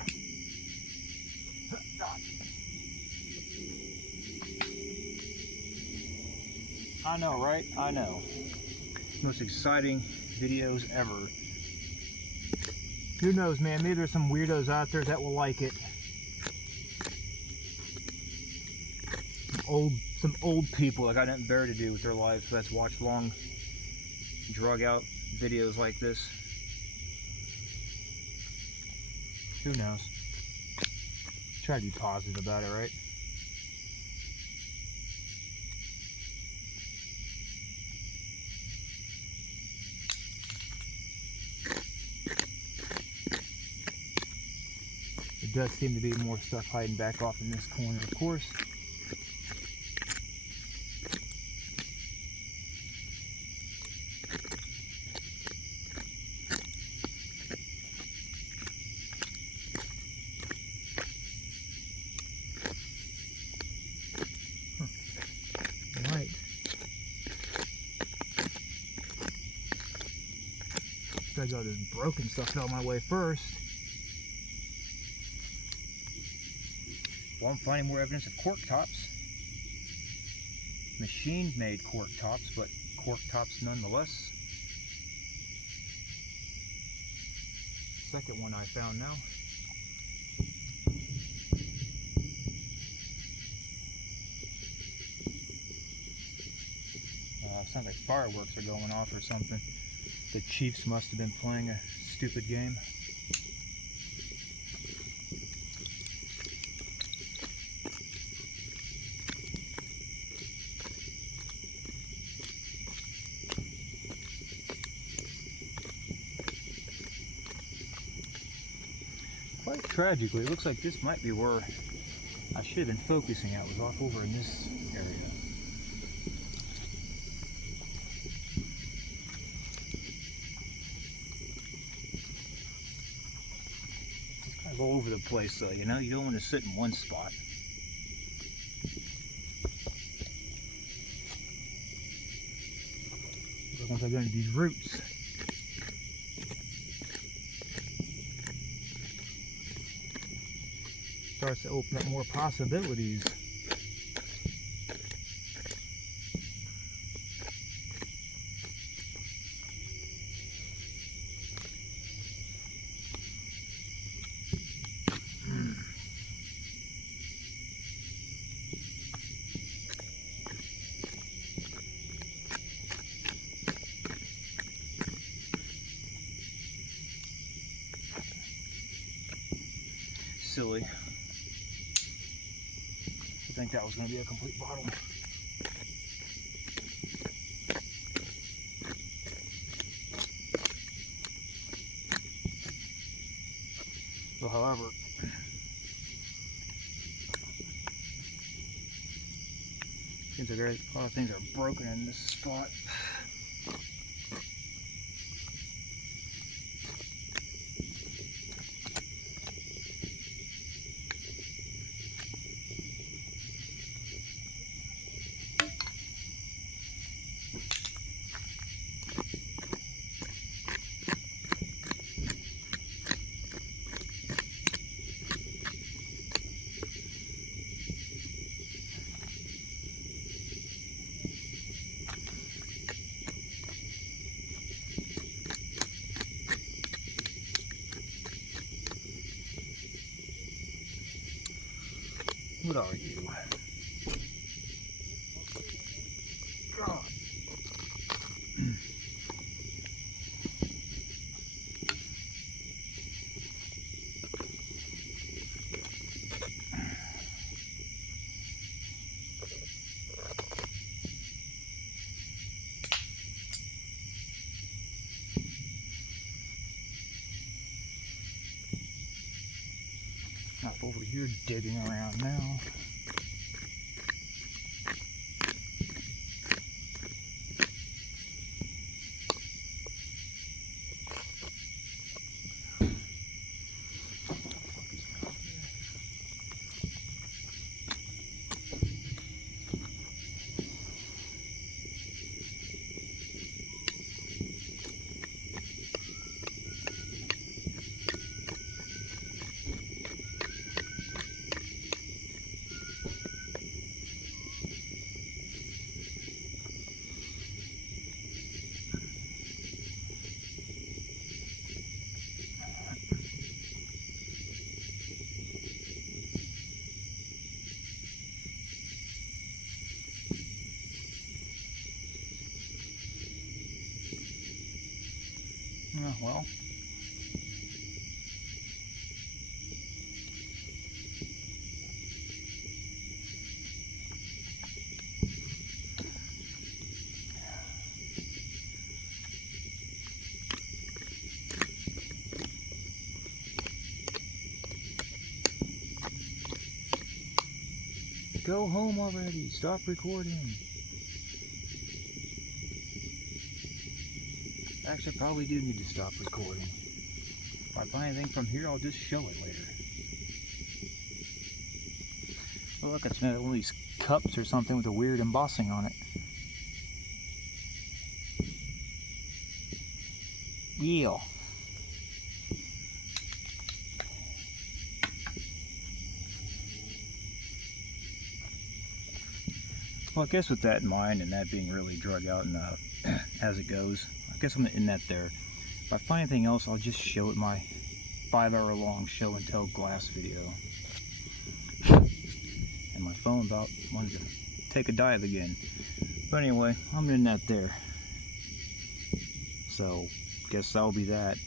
I know, right? I know. Most exciting videos ever. Who knows, man? Maybe there's some weirdos out there that will like it. Some old people that got nothing better to do with their lives. Let's watch long, drug out videos like this. Who knows? Try to be positive about it, right? There does seem to be more stuff hiding back off in this corner, of course. Right. Gotta go this broken stuff out of my way first. Well, I'm finding more evidence of cork tops. Machine-made cork tops, but cork tops nonetheless. Second one I found now. Sounds like fireworks are going off or something. The Chiefs must have been playing a stupid game. Quite tragically, it looks like this might be where I should have been focusing at, was off over in this area. It's kind of all over the place though, you know? You don't want to sit in one spot. But once I go into these roots, starts to open up more possibilities. Silly. I think that was going to be a complete bottle. So, however, seems like a lot of things are broken in this spot. What are you? God. Up over here digging around now. Well, go home already. Stop recording. Actually, I probably do need to stop recording. If I find anything from here, I'll just show it later. Oh, look, it's one of these cups or something with a weird embossing on it. Yeah. Well, I guess with that in mind and that being really drug out and as it goes, I guess I'm going to end that there. If I find anything else, I'll just show it my 5-hour-long show and tell glass video. And my phone about wanted to take a dive again. But anyway, I'm going to end that there. So, guess that'll be that.